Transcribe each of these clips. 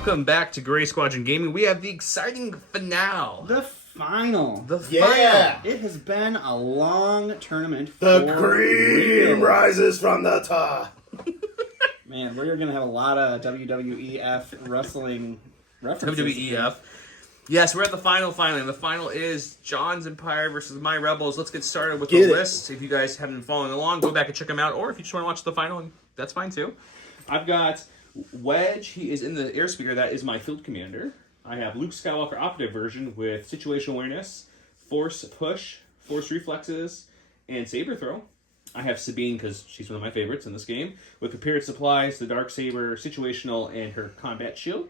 Welcome back to Gray Squadron Gaming. We have the exciting finale. The final. It has been a long tournament. The cream rises from the top. Man, we're going to have a lot of WWEF wrestling references. WWEF. Yes, we're at the final finally. The final is John's Empire versus My Rebels. Let's get started with the list. If you guys haven't been following along, go back and check them out. Or if you just want to watch the final, that's fine too. I've got Wedge. He is in the airspeeder. That is my field commander. I have Luke Skywalker operative version with situational awareness, force push, force reflexes, and saber throw. I have Sabine because she's one of my favorites in this game with prepared supplies, the dark saber, situational, and her combat shield.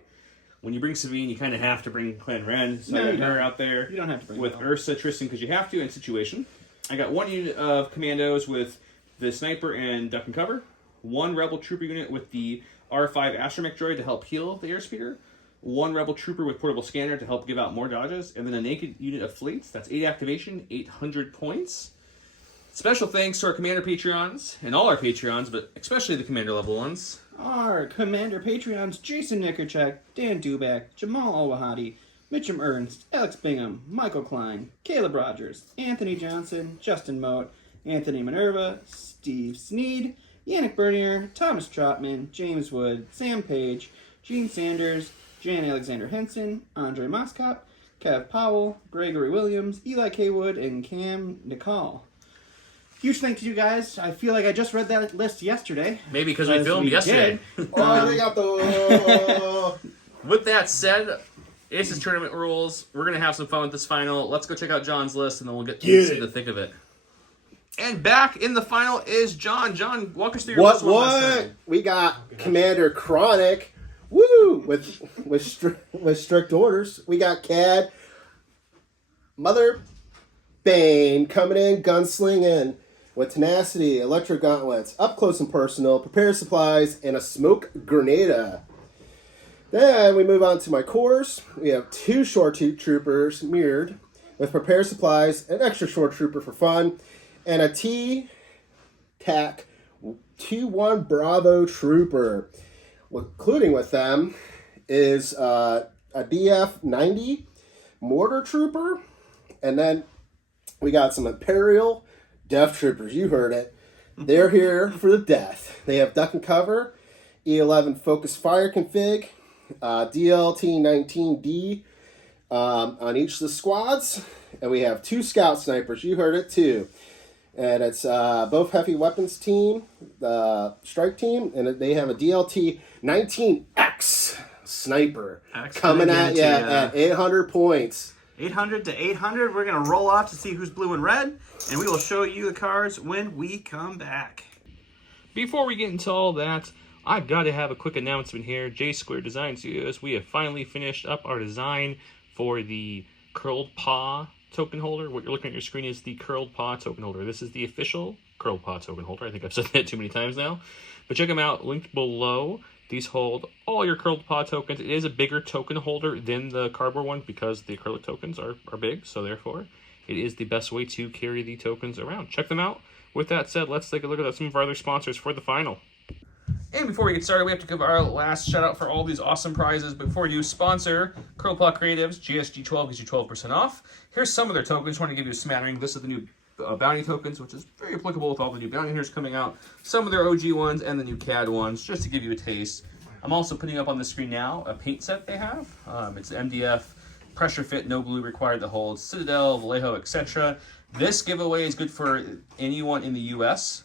When you bring Sabine, you kind of have to bring Clan Ren, so I got her out there. You don't have to bring with Ursa, Tristan because you have to, and situation. I got one unit of commandos with the sniper and duck and cover. One rebel trooper unit with the R5 astromech droid to help heal the airspeeder. One rebel trooper with portable scanner to help give out more dodges. And then a naked unit of fleets. That's 8 activation, 800 points. Special thanks to our Commander Patreons, and all our Patreons, but especially the Commander level ones. Our Commander Patreons, Jason Nickerchak, Dan Dubak, Jamal Al-Wahadi, Mitchum Ernst, Alex Bingham, Michael Klein, Caleb Rogers, Anthony Johnson, Justin Moat, Anthony Minerva, Steve Sneed, Yannick Bernier, Thomas Trotman, James Wood, Sam Page, Gene Sanders, Jan Alexander Henson, Andre Moskop, Kev Powell, Gregory Williams, Eli K. Wood, and Cam Nicole. Huge thanks to you guys. I feel like I just read that list yesterday. Maybe because we filmed yesterday. With that said, Ace's tournament rules. We're going to have some fun with this final. Let's go check out John's list, and then we'll get to see the thick of it. And back in the final is John. John, walk us through your list one last time. We got Commander Krennic. Woo! With strict orders. We got Cad. Mother Bane coming in, gunslinging with tenacity, electro gauntlets, up close and personal, prepared supplies, and a smoke grenada. Then we move on to my cores. We have 2 short troopers mirrored with prepared supplies, an extra short trooper for fun, and a T-TAC 2-1 Bravo trooper. Including with them is a DF-90 mortar trooper, and then we got some Imperial Death Troopers. You heard it. They're here for the death. They have duck and cover, E11 focus fire config, DLT-19D on each of the squads, and we have 2 scout snipers. You heard it too. And it's both heavy weapons team, the strike team, and they have a DLT-19X sniper coming at you at 800 points. 800 to 800. We're going to roll off to see who's blue and red, and we will show you the cards when we come back. Before we get into all that, I've got to have a quick announcement here. J Square Design Studios, we have finally finished up our design for the Curled Paw token holder. What you're looking at your screen is the Curled Paw token holder. This is the official Curled Paw token holder. I think I've said that too many times now. But check them out, linked below. These hold all your Curled Paw tokens. It is a bigger token holder than the cardboard one because the acrylic tokens are big, so therefore it is the best way to carry the tokens around. Check them out. With that said, let's take a look at some of our other sponsors for the final. And before we get started, we have to give our last shout out for all these awesome prizes. But before we do, sponsor Curled Paw Creatives, GSG12 gives you 12% off. Here's some of their tokens. I want to give you a smattering. This is the new bounty tokens, which is very applicable with all the new bounty hunters coming out. Some of their OG ones and the new CAD ones, just to give you a taste. I'm also putting up on the screen now a paint set they have. It's MDF, pressure fit, no glue required to hold, Citadel, Vallejo, etc. This giveaway is good for anyone in the US.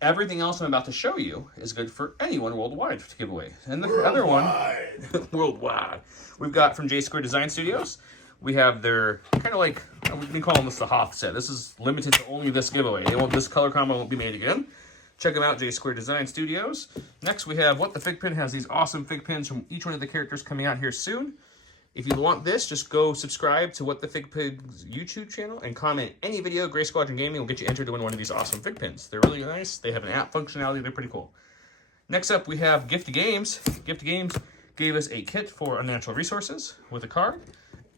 Everything else I'm about to show you is good for anyone worldwide to give away. And the other one, worldwide, we've got from J Square Design Studios. We have their kind of like, we've been calling this the Hoth set. This is limited to only this giveaway. This color combo won't be made again. Check them out, J Square Design Studios. Next, we have What the Fig Pin has these awesome fig pins from each one of the characters coming out here soon. If you want this, just go subscribe to What the Fig Pig's YouTube channel and comment any video. Gray Squadron Gaming will get you entered to win one of these awesome fig pins. They're really nice. They have an app functionality. They're pretty cool. Next up, we have Gift Games. Gift Games gave us a kit for Unnatural Resources with a card.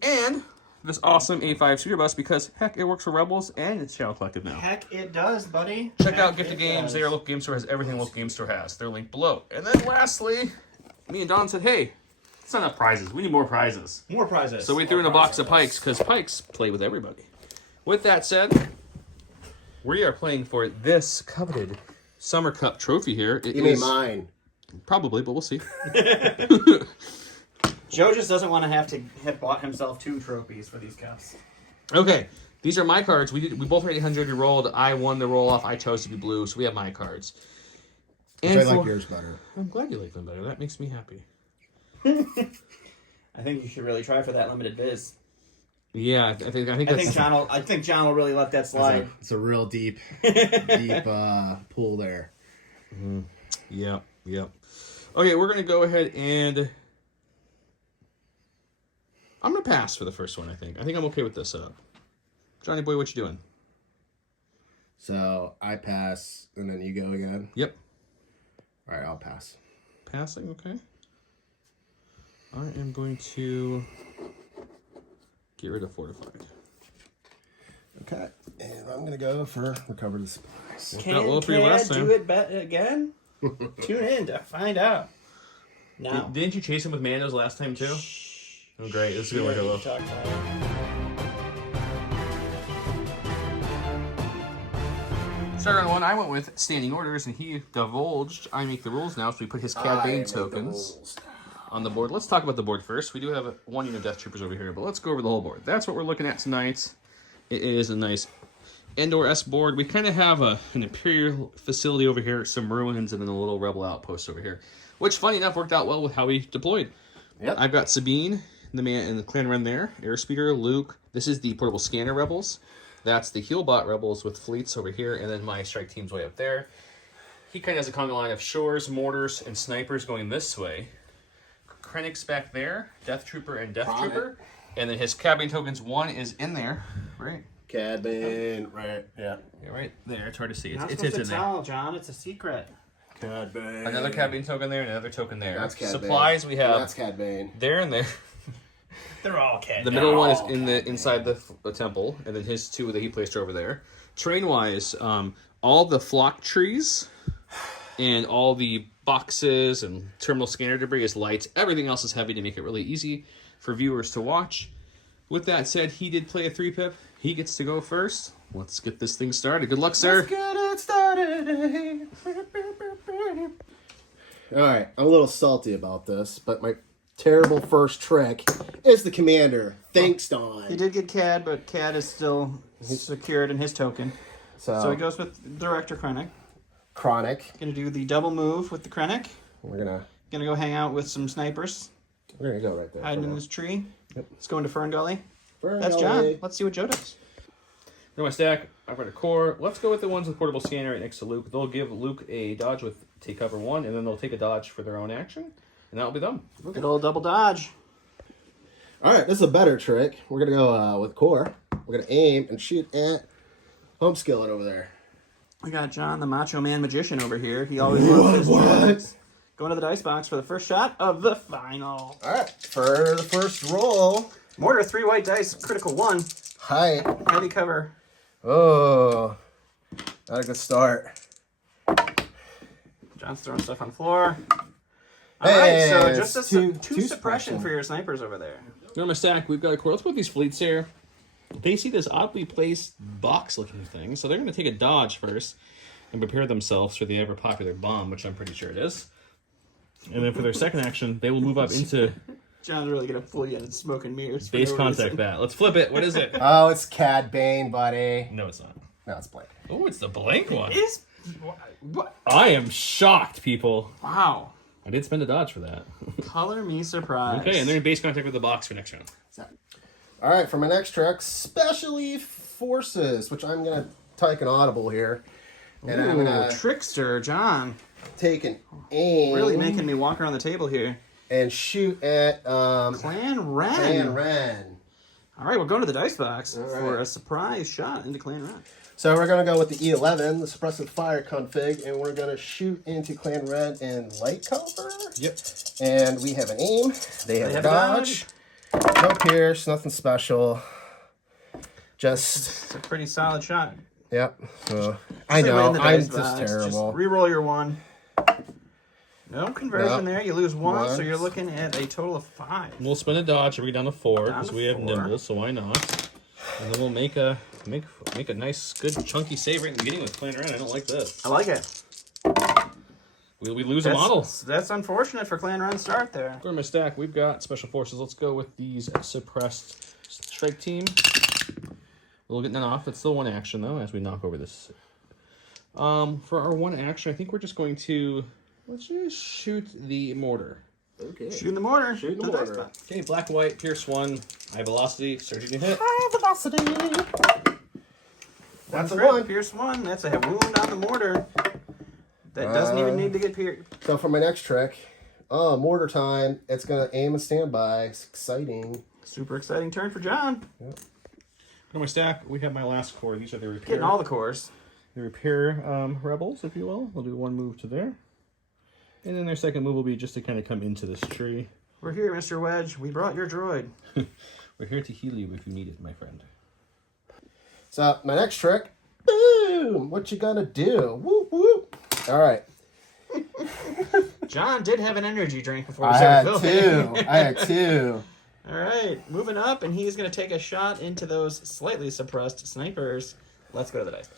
And this awesome A5 Super Bus because, heck, it works for Rebels and it's Channel Collective now. Heck, it does, buddy. Check out Gift Games. They are a local game store, has everything a local game store has. They're linked below. And then lastly, me and Don said, hey, It's not enough prizes. We need more prizes. More prizes. So we threw in a box of Pikes because Pikes play with everybody. With that said, we are playing for this coveted Summer Cup trophy here. You mean mine? Probably, but we'll see. Joe just doesn't want to have bought himself 2 trophies for these cups. Okay, these are my cards. We both already 100 rolled. I won the roll off. I chose to be blue, so we have my cards. And I like yours better. I'm glad you like them better. That makes me happy. I think you should really try for that limited biz. Yeah, I think John will really let that slide. It's a real deep pool there. Yep. Okay, we're gonna go ahead and I'm gonna pass for the first one. I think I'm okay with this setup. Johnny boy, what you doing? So I pass, and then you go again. Yep. All right, I'll pass. Passing, okay. I am going to get rid of fortified. Okay, and I'm gonna go for recover the supplies. Can do it again? Tune in to find out. Now, didn't you chase him with Mandos last time too? Oh, great! This is gonna work out well. Start on one. I went with standing orders, and he divulged. I make the rules now, so we put his Cad Bane tokens on the board. Let's talk about the board first. We do have 1 unit of Death Troopers over here, but let's go over the whole board. That's what we're looking at tonight. It is a nice Endor-S board. We kind of have an Imperial facility over here, some ruins, and then a little Rebel outpost over here, which, funny enough, worked out well with how we deployed. Yep. I've got Sabine, the man in the Clan Ren there, Airspeeder, Luke. This is the portable scanner rebels. That's the Healbot rebels with fleets over here, and then my strike team's way up there. He kind of has a conga line of shores, mortars, and snipers going this way. Krennic's back there, Death Trooper and Death Trooper. And then his Cad Bane tokens, one is in there, right? Cad Bane, right, yeah. Yeah, right there. It's hard to see. Not It's supposed in to there. tell, John. It's a secret. Cad Bane. Another Cad Bane token there, and another token there. That's Cad Bane. Supplies we have. That's Cad Bane. There and there. They're all Cad. The middle one is inside the temple, and then his 2 that he placed over there. Train-wise, all the flock trees and all the boxes and terminal scanner debris is light. Everything else is heavy to make it really easy for viewers to watch. With that said, he did play a 3-pip. He gets to go first. Let's get this thing started. Good luck, sir. Let's get it started. All right, I'm a little salty about this, but my terrible first trick is the commander. Thanks, Don. He did get Cad, but Cad is still secured in his token. So he goes with Director Krennic. Gonna do the double move with the Krennic. We're gonna go hang out with some snipers. We're gonna go right there. Hiding in this tree. Yep. Let's go into Fern Gully. That's John. Let's see what Joe does. Got my stack. I've got a core. Let's go with the ones with portable scanner right next to Luke. They'll give Luke a dodge with take cover 1, and then they'll take a dodge for their own action, and that'll be them. Good old double dodge. All right, this is a better trick. We're gonna go with core. We're gonna aim and shoot at Home Skillet over there. We got John, the Macho Man Magician, over here. He always loves his dice. Going to the dice box for the first shot of the final. All right, for the first roll. Mortar, 3 white dice, critical 1. Hi. Heavy cover. Oh, not a good start. John's throwing stuff on the floor. Hey, Alright, so just two two suppression for your snipers over there. Got my stack. We've got a core. Let's put these fleets here. They see this oddly placed box-looking thing, so they're going to take a dodge first and prepare themselves for the ever-popular bomb, which I'm pretty sure it is. And then for their second action, they will move up into John's really going to fool you in smoke and mirrors. base contact bat. Let's flip it. What is it? Oh, it's Cad Bane, buddy. No, it's not. No, it's blank. Oh, it's the blank one. Is what? I am shocked, people. Wow. I did spend a dodge for that. Color me surprised. Okay, and they're in base contact with the box for next round. All right, for my next trick, Specially Forces, which I'm going to take an audible here. And I'm going to trickster, John. take an aim. Really making me walk around the table here. And shoot at Clan Ren. Clan Ren. All right, we're going to the dice box All for right. a surprise shot into Clan Ren. So we're going to go with the E11, the suppressive fire config, and we're going to shoot into Clan Ren in light cover. Yep. And we have an aim. They have a dodge. No pierce, nothing special. Just, It's a pretty solid shot. yep. So I Leeway know, in the I'm dice just box. terrible. Just re-roll your 1. No conversion No. there. You lose one, so Once. you're looking at a total of 5. We'll spin a dodge and we get down to 4 Down because to we have 4. nimble, so why not? And then we'll make a nice, good, chunky save right in the beginning with playing around. I don't like this. I like it. We lose a model. That's unfortunate for Clan Run start there. For my stack, we've got Special Forces. Let's go with these suppressed strike team. We'll get none off. It's still 1 action, though, as we knock over this. For our 1 action, I think we're just going to... Let's just shoot the mortar. Okay. Shooting the mortar. Shooting the To dice mortar. pot. Okay, black, white, pierce 1, high velocity, surging to hit. High velocity. That's a Crit, 1. Pierce 1. That's a wound on the mortar. That doesn't even need to get pierced. So for my next trick, mortar time. It's gonna aim and standby. It's exciting. Super exciting turn for John. For my stack, we have my last core. These are the repair. Getting all the cores. The repair rebels, if you will. We'll do 1 move to there. And then their second move will be just to kind of come into this tree. We're here, Mr. Wedge. We brought your droid. We're here to heal you if you need it, my friend. So my next trick, boom! What you gonna do? Whoop whoop! All right. John did have an energy drink before we I started had filming. 2. I had 2. All right, moving up, and he's going to take a shot into those slightly suppressed snipers. Let's go to the dice.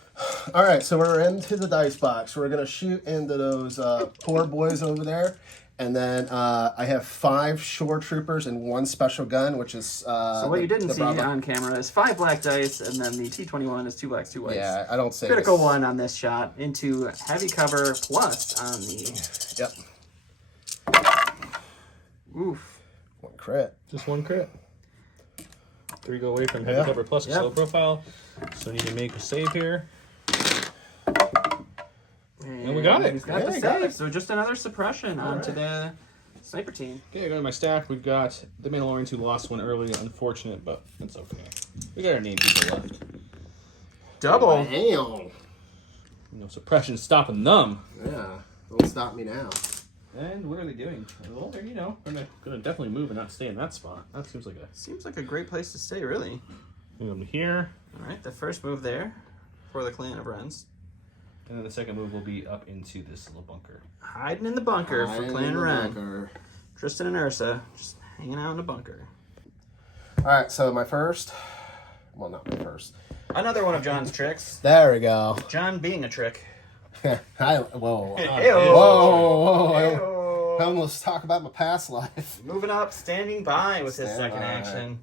All right, so we're into the dice box. We're gonna shoot into those poor boys over there, and then I have 5 shore troopers and 1 special gun, which is. So what you didn't see on camera is 5 black dice, and then the T21 is 2 blacks, 2 whites. Yeah, I don't say Critical this. 1 on this shot into heavy cover plus on the. Yep. Oof. 1 crit. Just 1 crit. 3 go away from heavy Yeah. cover plus Yep. slow profile. So I need to make a save here. And we got it. He's got Yeah, the he got save. it. So just another suppression onto the sniper team. Okay, going to my stack. We've got the Mandalorians who lost 1 early. Unfortunate, but that's okay. We got our name people left. Double. Damn. No suppression stopping them. Yeah. Don't stop me now. And what are they doing? Well, they're, gonna definitely move and not stay in that spot. That seems like a... Seems like a great place to stay, really. Move them here. All right, the first move there for the Clan of Wrens. And then the second move will be up into this little bunker. Hiding in the bunker for Hiding Clan in the Wren. bunker. Tristan and Ursa just hanging out in the bunker. All right, so my first. Well, not my first. Another one of John's tricks. There we go. John being a trick. Whoa. Ew. Whoa. Ew. I almost talk about my past life. Moving up, standing by with his Stand second by. action.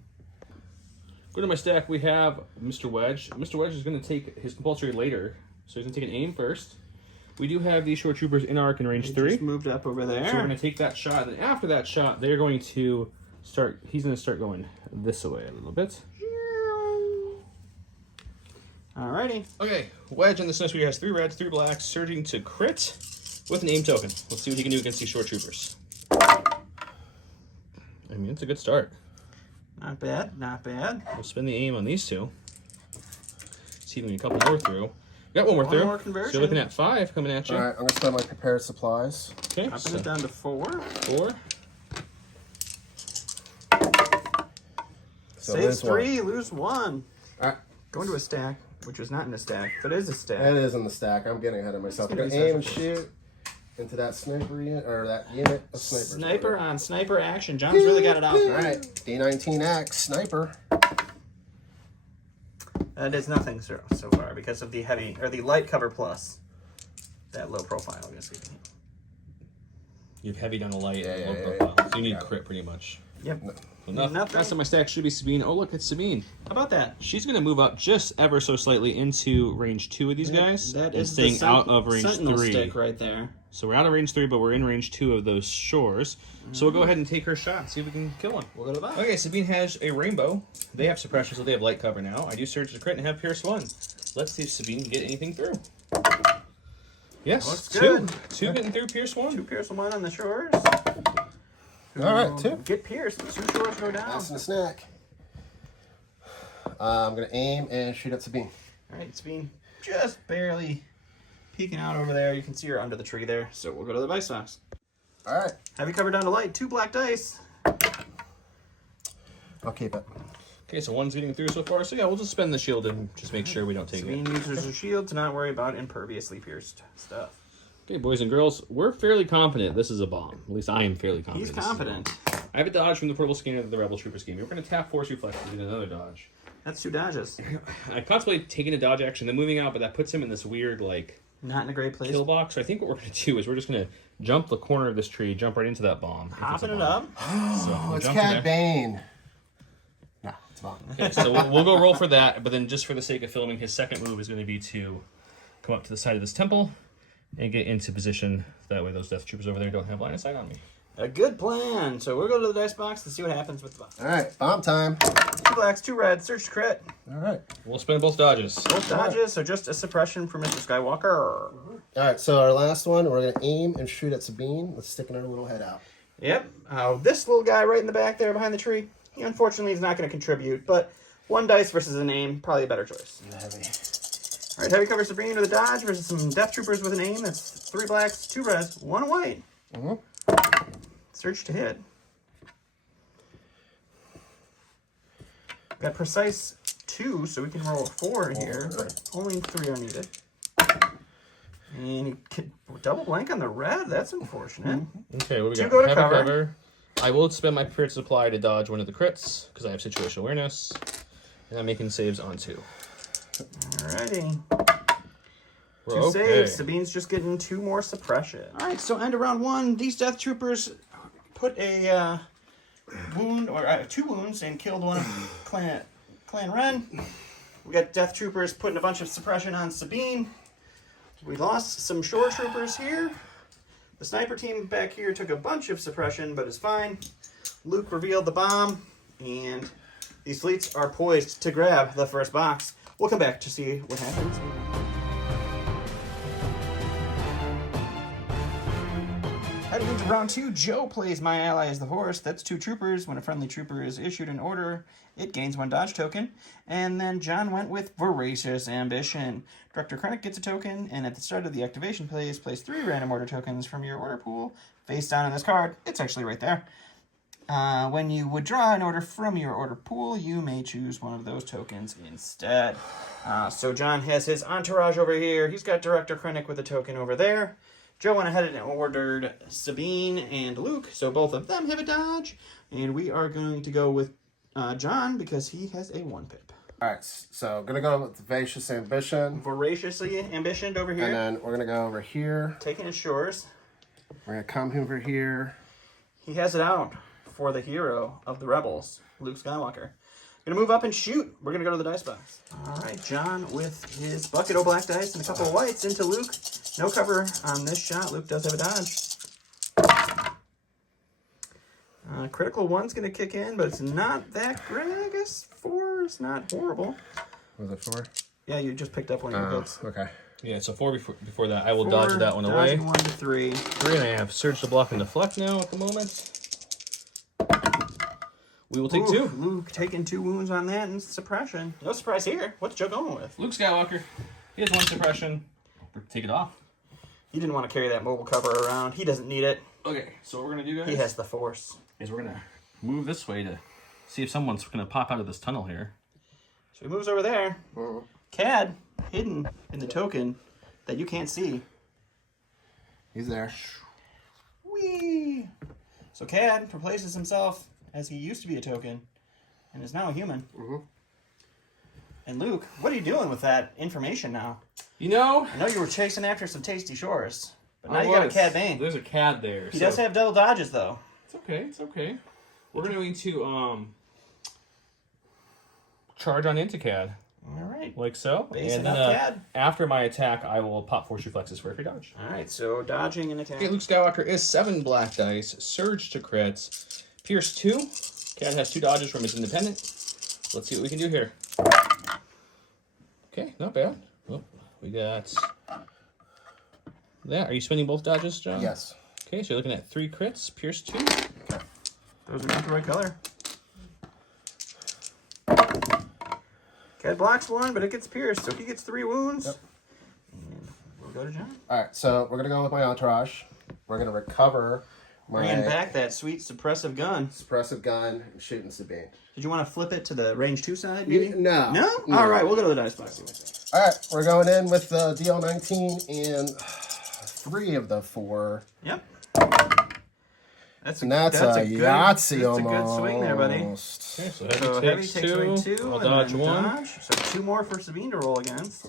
Go to my stack. We have Mr. Wedge. Mr. Wedge is going to take his compulsory later. So he's going to take an aim first. We do have these short troopers in arc in range He 3. just moved up over there. So we're going to take that shot. And after that shot, they're going to start... He's going to start going this way a little bit. Alrighty. Okay, Wedge on the Snow Speeder has 3 reds, 3 blacks, surging to crit with an aim token. Let's see what he can do against these short troopers. I mean, it's a good start. Not bad, not bad. We'll spin the aim on these 2. See if we can get a couple more through. We got 1 more One through. more conversion. So you're looking at 5 coming at you. All right, I'm going to spend my prepared supplies. Okay, Upping so it down to 4. 4. So Saves there's 3, lose 1. All right. Go into a stack, which is not in a stack, but is a stack. That is in the stack. I'm getting ahead of myself. I'm gonna going be to aim and special shoot into that sniper unit, or that unit of snipers. Sniper on sniper action. John's really got it out All there. right, D19X sniper. That is nothing so far because of the heavy or the light cover plus. That low profile, I guess. You have heavy down a light Yeah, and yeah, low yeah, profile. yeah. So you need Got it. crit pretty much. Yep. So nothing. Nothing. Last on my stack should be Sabine. Oh, look, it's Sabine. How about that? She's going to move up just ever so slightly into range 2 of these guys. That and is staying the out of range sentinel 3. stick right there. So we're out of range 3, but we're in range 2 of those shores. So we'll go ahead and take her shot, see if we can kill one. We'll go to that. Okay, Sabine has a rainbow. They have suppression, so they have light cover now. I do surge to crit and have pierce 1. Let's see if Sabine can get anything through. Yes, Looks 2. good. 2 getting through pierce 1. 2 pierce 1 on the shores. All right, 2. Get pierced. 2 shores go down. That's in the snack. I'm going to aim and shoot at Sabine. All right, Sabine just barely peeking out over there. You can see her under the tree there. So we'll go to the dice box. All right, Heavy cover down to light. 2 black dice. I'll keep it. Okay, so 1's getting through so far. So yeah, we'll just spend the shield and just make sure we don't take Sabine it. uses her shield to not worry about imperviously pierced stuff. Okay, boys and girls, we're fairly confident this is a bomb. At least I am fairly confident. He's confident. I have a dodge from the portable scanner that the Rebel Troopers gave me. We're going to tap Force Reflex to get another dodge. That's 2 dodges. I contemplate taking a dodge action, then moving out, but that puts him in this weird, like... Not in a great place. Kill box. So I think what we're going to do is we're just going to jump the corner of this tree, jump right into that bomb. Hopping it up. Oh, it's Cad Bane. No, it's bomb. Okay, so we'll go roll for that, but then just for the sake of filming, his second move is going to be to come up to the side of this temple and get into position. That way those Death Troopers over there don't have line of sight on me. A good plan. So we'll go to the dice box and see what happens with the bomb. All right, bomb time. 2 blacks, 2 reds, search to crit. All right. We'll spend both dodges. Both dodges, so just a suppression for Mr. Skywalker. All right, so our last one, we're going to aim and shoot at Sabine with sticking her little head out. Yep. This little guy right in the back there behind the tree, he unfortunately is not going to contribute, but 1 dice versus an aim, probably a better choice. Heavy. All right, heavy cover Sabine with a dodge versus some Death Troopers with an aim. That's 3 blacks, 2 reds, 1 white. Search to hit. Got precise 2, so we can roll a 4 here, but only 3 are needed. And he could double blank on the red. That's unfortunate. Okay, what do we 2 got? go to Heavy cover. I will spend my period supply to dodge one of the crits because I have situational awareness, and I'm making saves on 2. Alrighty. We're 2 okay. saves. Sabine's just getting 2 more suppression. Alright, so end of round 1. These Death Troopers put a wound, or 2 wounds, and killed one of Clan Ren. We got Death Troopers putting a bunch of suppression on Sabine. We lost some Shore Troopers here. The sniper team back here took a bunch of suppression, but is fine. Luke revealed the bomb, and these fleets are poised to grab the first box. We'll come back to see what happens. Heading into round 2, Joe plays My Ally as the horse. That's 2 troopers. When a friendly trooper is issued an order, it gains 1 dodge token. And then John went with Voracious Ambition. Director Krennic gets a token, and at the start of the activation phase, place 3 random order tokens from your order pool face down on this card. It's actually right there. When you withdraw an order from your order pool, you may choose one of those tokens instead. So John has his entourage over here. He's got Director Krennic with a token over there. Joe went ahead and ordered Sabine and Luke, so both of them have a dodge. And we are going to go with John because he has a 1 pip. All right, so going to go with Voracious Ambition. Voraciously ambitioned over here. And then we're going to go over here. Taking his shores. We're going to come over here. He has it out for the hero of the Rebels, Luke Skywalker. Gonna move up and shoot. We're gonna go to the dice box. All right, John with his bucket of black dice and a couple of whites into Luke. No cover on this shot. Luke does have a dodge. Critical 1's gonna kick in, but it's not that great. I guess 4 is not horrible. Was it 4? Yeah, you just picked up one of your hits. Okay. Yeah, so 4 before that. I will 4, dodge that one away. dodging 1 to 3. 3, and I have Surge to block and deflect now at the moment. We will take 2. Luke taking 2 wounds on that and suppression. No surprise here. What's Joe going with? Luke Skywalker. He has 1 suppression. Take it off. He didn't want to carry that mobile cover around. He doesn't need it. Okay, so what we're going to do, guys, He has the Force. is we're going to move this way to see if someone's going to pop out of this tunnel here. So he moves over there. Cad, hidden in the token that you can't see. He's there. Whee! So Cad replaces himself as he used to be a token and is now a human. And Luke, what are you doing with that information now? You know, I know you were chasing after some tasty shores, but now you got a Cad Bane. There's a Cad there. He does have double dodges, though. It's okay, it's okay. We're going to charge on into Cad. All right. Like so. Basing And up then Cad. after my attack, I will pop Force Reflexes for every dodge. All right, so dodging and Okay, attack. Luke Skywalker is 7 black dice, Surge to crits, Pierce 2. Cad has 2 dodges from his independent. Let's see what we can do here. Okay, not bad. Oh, we got that. Are you spending both dodges, John? Yes. Okay, so you're looking at 3 crits, Pierce 2. Those are not the right color. Cad blocks 1, but it gets pierced, so he gets 3 wounds. Yep. And we'll go to John. All right, so we're going to go with my entourage. We're going to recover my Bringing back that sweet suppressive gun. suppressive gun and shooting Sabine. Did you want to flip it to the range 2 side, maybe? No. No? All right, we'll go to the dice box. All right, we're going in with the DL19 and 3 of the 4. Yep. That's a Yahtzee almost. That's a good swing there, buddy. Okay, so So Heavy takes away 2. I'll and dodge then 1. dodge. So 2 more for Sabine to roll against.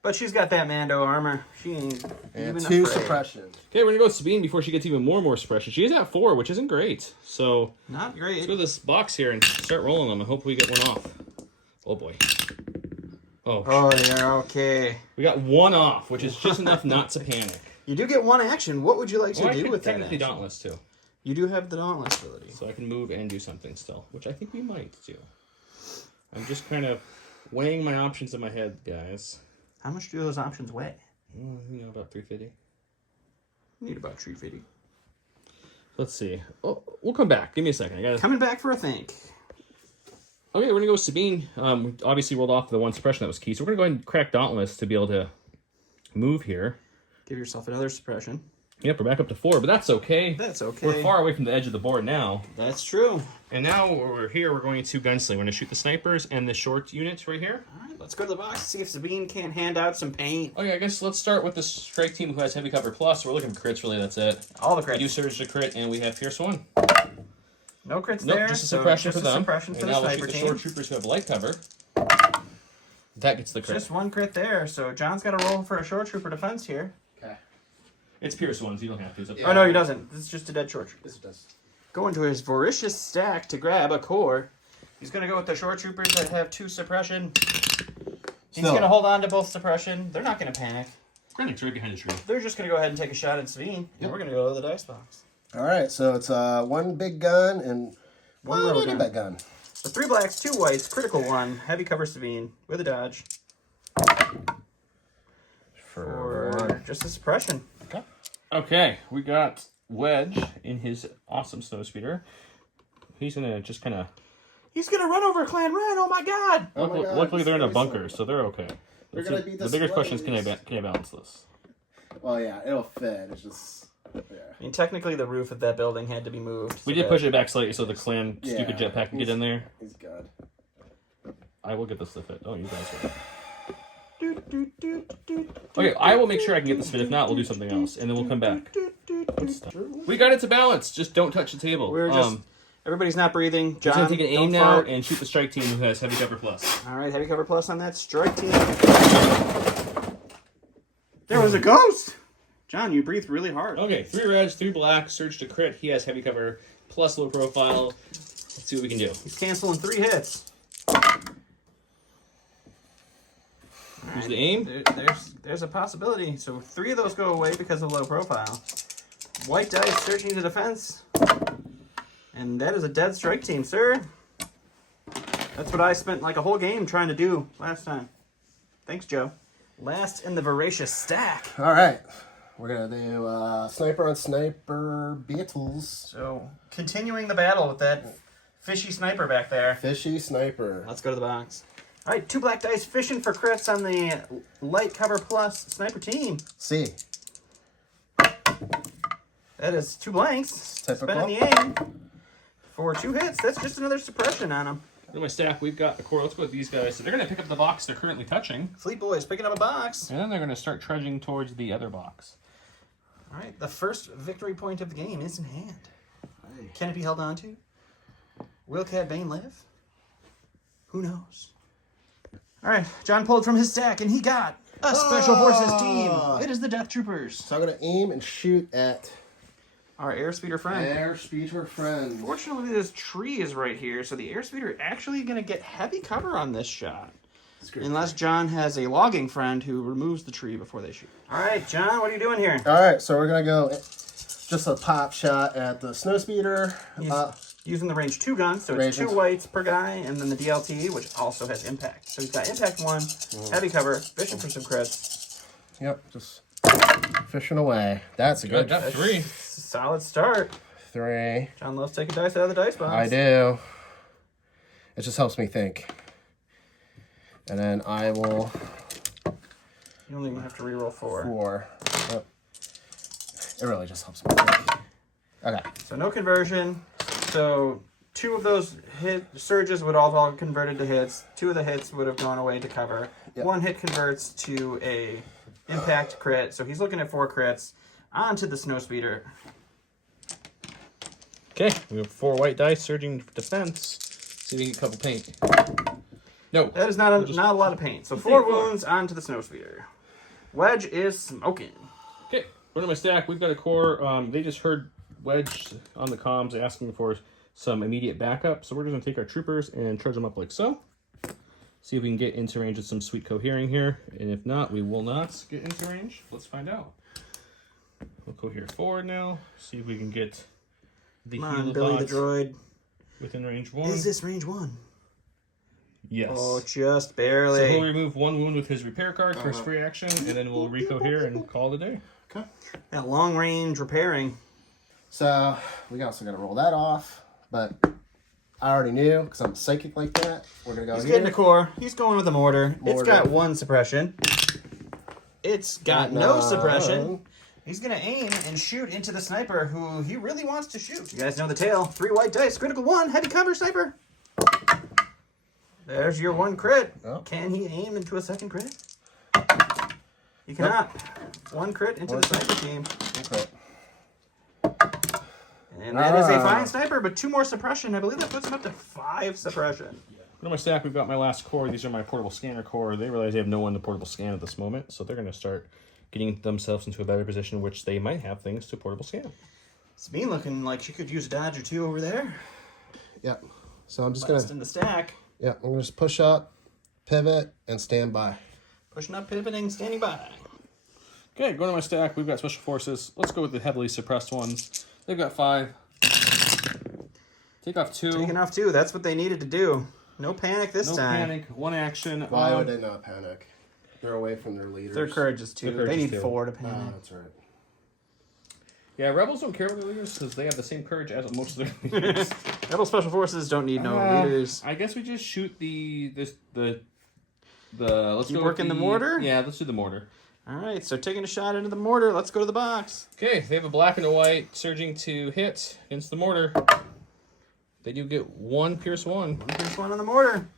But she's got that Mando armor. She ain't And even 2 afraid. suppression. Okay, we're going to go with Sabine before she gets even more suppression. She is at 4, which isn't great. So Not let's great. go to this box here and start rolling them. I hope we get one off. Oh, boy. Oh, yeah, okay. We got 1 off, which is just enough not to panic. You do get 1 action. What would you like to I do could with that technically action? Dauntless, too. You do have the Dauntless ability. So I can move and do something still, which I think we might do. I'm just kind of weighing my options in my head, guys. How much do those options weigh? About 350. Need about 350. Let's see. Oh, we'll come back. Give me a second. I gotta... Coming back for a think. Okay, we're going to go with Sabine. We obviously rolled off the 1 suppression that was key, so we're going to go ahead and crack Dauntless to be able to move here. Give yourself another suppression. Yep, we're back up to 4, but that's okay. That's okay. We're far away from the edge of the board now. That's true. And now we're here, we're going to gunsling. We're going to shoot the snipers and the short units right here. All right, let's go to the box, see if Sabine can't hand out some paint. Okay, I guess let's start with the strike team who has heavy cover plus. We're looking for crits, really, that's it. All the We do crits. surge to crit, and we have Fierce 1. No crits Nope, there. just a so suppression just for a them. suppression And for now the we'll sniper shoot the team. short troopers who have light cover. That gets the crit. Just 1 crit there, so John's got to roll for a short trooper defense here. Okay. It's Pierce 1, so you don't have to. It's up Oh, no, he doesn't. This is just a dead short trooper. Yes, it does. Going to his voracious stack to grab a core. He's going to go with the short troopers that have 2 suppression. He's Still. going to hold on to both suppression. They're not going to panic. Krennic's right behind the tree. They're just going to go ahead and take a shot at Sabine. And we're going to go to the dice box. All right, so it's 1 big gun and 1 little little big gun. So 3 blacks, 2 whites, critical 1, heavy cover Sabine with a dodge. For just a suppression. Okay, we got Wedge in his awesome snowspeeder. He's going to just kind of... He's going to run over Clan Red. Oh my god. Oh my God, Luckily, they're in a it's bunker, so they're okay. They're That's gonna it. be The bigger question is, can displays. I balance this? Well, yeah, it'll fit. It's just, yeah. I mean, technically the roof of that building had to be moved. We so did that- push it back slightly so the clan Yeah, stupid jetpack can get in there. He's good. I will get this to fit. Oh, you guys will. Do, do, do, do, Okay, I will make sure I can get this fit. If not, we'll do something else, and then we'll come back. We got it to balance. Just don't touch the table. We're just... Everybody's not breathing. Just John, gonna take an aim don't now fart. and shoot the strike team who has heavy cover plus. All right, heavy cover plus on that strike team. There was a ghost. John, you breathed really hard. Okay, 3 reds, 3 blacks, surge to crit. He has heavy cover plus low profile. Let's see what we can do. He's canceling 3 hits. Who's the aim? There's a possibility. So 3 of those go away because of low profile. White dice searching to defense. And that is a dead strike team, sir. That's what I spent like a whole game trying to do last time. Thanks, Joe. Last in the voracious stack. All right. We're going to do sniper on sniper beetles. So continuing the battle with that fishy sniper back there. Fishy sniper. Let's go to the box. All right, 2 black dice fishing for crits on the light cover plus sniper team. C. That is 2 blanks. Typical. Spending the aim. For 2 hits, that's just another suppression on him. In my stack, we've got the core. Let's go with these guys. So they're going to pick up the box they're currently touching, Fleet Boys picking up a box. and then they're going to start trudging towards the other box. All right, the first victory point of the game is in hand. Can it be held on to? Will Cad Bane live? Who knows? All right, John pulled from his stack, and he got a Special Forces team. It is the Death Troopers. So I'm going to aim and shoot at Our airspeeder friend. airspeeder friend. Fortunately, this tree is right here, so the airspeeder actually going to get heavy cover on this shot. Unless John has a logging friend who removes the tree before they shoot. All right, John, what are you doing here? All right, so we're going to go just a pop shot at the snowspeeder. Using the range 2 guns, so it's 2 whites per guy, and then the DLT, which also has impact. So he's got impact 1, heavy cover, fishing for some crits. Yep, just fishing away. That's a good Got 3. Solid start. 3. John loves taking dice out of the dice box. I do. It just helps me think. And then I will... You don't even have to reroll 4. 4. Yep. It really just helps me think. Okay. So no conversion. So 2 of those surges would all have converted to hits. 2 of the hits would have gone away to cover. Yep. 1 hit converts to a impact crit. So he's looking at 4 crits. On to the Snowspeeder. Okay, we have 4 white dice, surging defense. See if we can get a couple paint. No. That is not a lot of paint. So 4 wounds onto the Snowspeeder. Wedge is smoking. Okay, go to my stack. We've got a core. They just heard Wedge on the comms asking for some immediate backup. So we're just going to take our troopers and charge them up like so. See if we can get into range with some sweet cohering here. And if not, we will not get into range. Let's find out. We'll cohere forward now. See if we can get the Come on, Billy the droid. Within range 1. Is this range 1? Yes. Oh, just barely. So he'll remove 1 wound with his repair card, first free action, and then we'll recohere and call it a day. Okay. That long range repairing. So we also got to roll that off, but I already knew because I'm psychic like that. We're gonna go. He's here. getting a core. He's going with a mortar. It's got 1 suppression. It's got no suppression. He's gonna aim and shoot into the sniper who he really wants to shoot. You guys know the tale. 3 white dice, critical 1, heavy cover sniper. There's your 1 crit. Oh. Can he aim into a 2nd crit? He cannot. 1 crit into the sniper team. Okay. And that is a fine sniper, but 2 more suppression. I believe that puts him up to 5 suppression. On my stack, we've got my last core. These are my portable scanner core. They realize they have no one to portable scan at this moment, so they're going to start getting themselves into a better position, which they might have things to portable scan. It's me looking like she could use a dodge or 2 over there. Yep. So I'm just Last in the stack. Yeah, I'm gonna just push up, pivot, and stand by. Pushing up, pivoting, standing by. Okay, going to my stack. We've got special forces. Let's go with the heavily suppressed ones. They've got 5. Take off 2. Taking off 2. That's what they needed to do. No panic this time. No panic. 1 action. Why would they not panic? They're away from their leaders. Their courage is 2. They need 4 to panic. That's right. Yeah, rebels don't care about their leaders because they have the same courage as most of their leaders. Rebel special forces don't need no leaders. I guess we just shoot the let's Keep go working with the mortar? Yeah, let's do the mortar. All right, so taking a shot into the mortar. Let's go to the box. Okay, they have a black and a white surging to hit against the mortar. They do get 1 pierce 1. Pierce 1 on the mortar.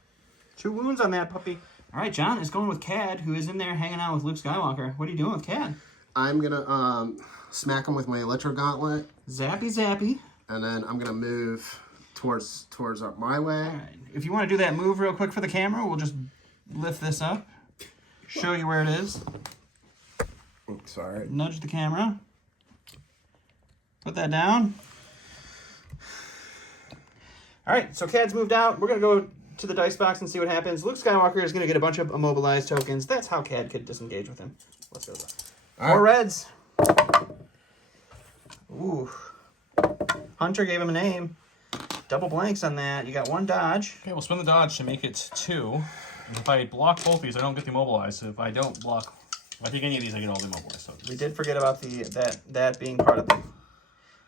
2 wounds on that puppy. All right, John is going with Cad, who is in there hanging out with Luke Skywalker. What are you doing with Cad? I'm gonna smack him with my electro gauntlet. Zappy, zappy. And then I'm gonna move towards up my way. All right. If you want to do that move real quick for the camera, we'll just lift this up, show you where it is. Oops, sorry. Nudge the camera. Put that down. All right, so Cad's moved out. We're going to go to the dice box and see what happens. Luke Skywalker is going to get a bunch of immobilized tokens. That's how Cad could disengage with him. Let's go. 4 reds. Ooh. Hunter gave him a name. Double blanks on that. You got 1 dodge. Okay, we'll spend the dodge to make it 2. If I block both these, I don't get demobilized. So if I don't block, if I take any of these, I get all demobilized. So We did forget about that being part of the...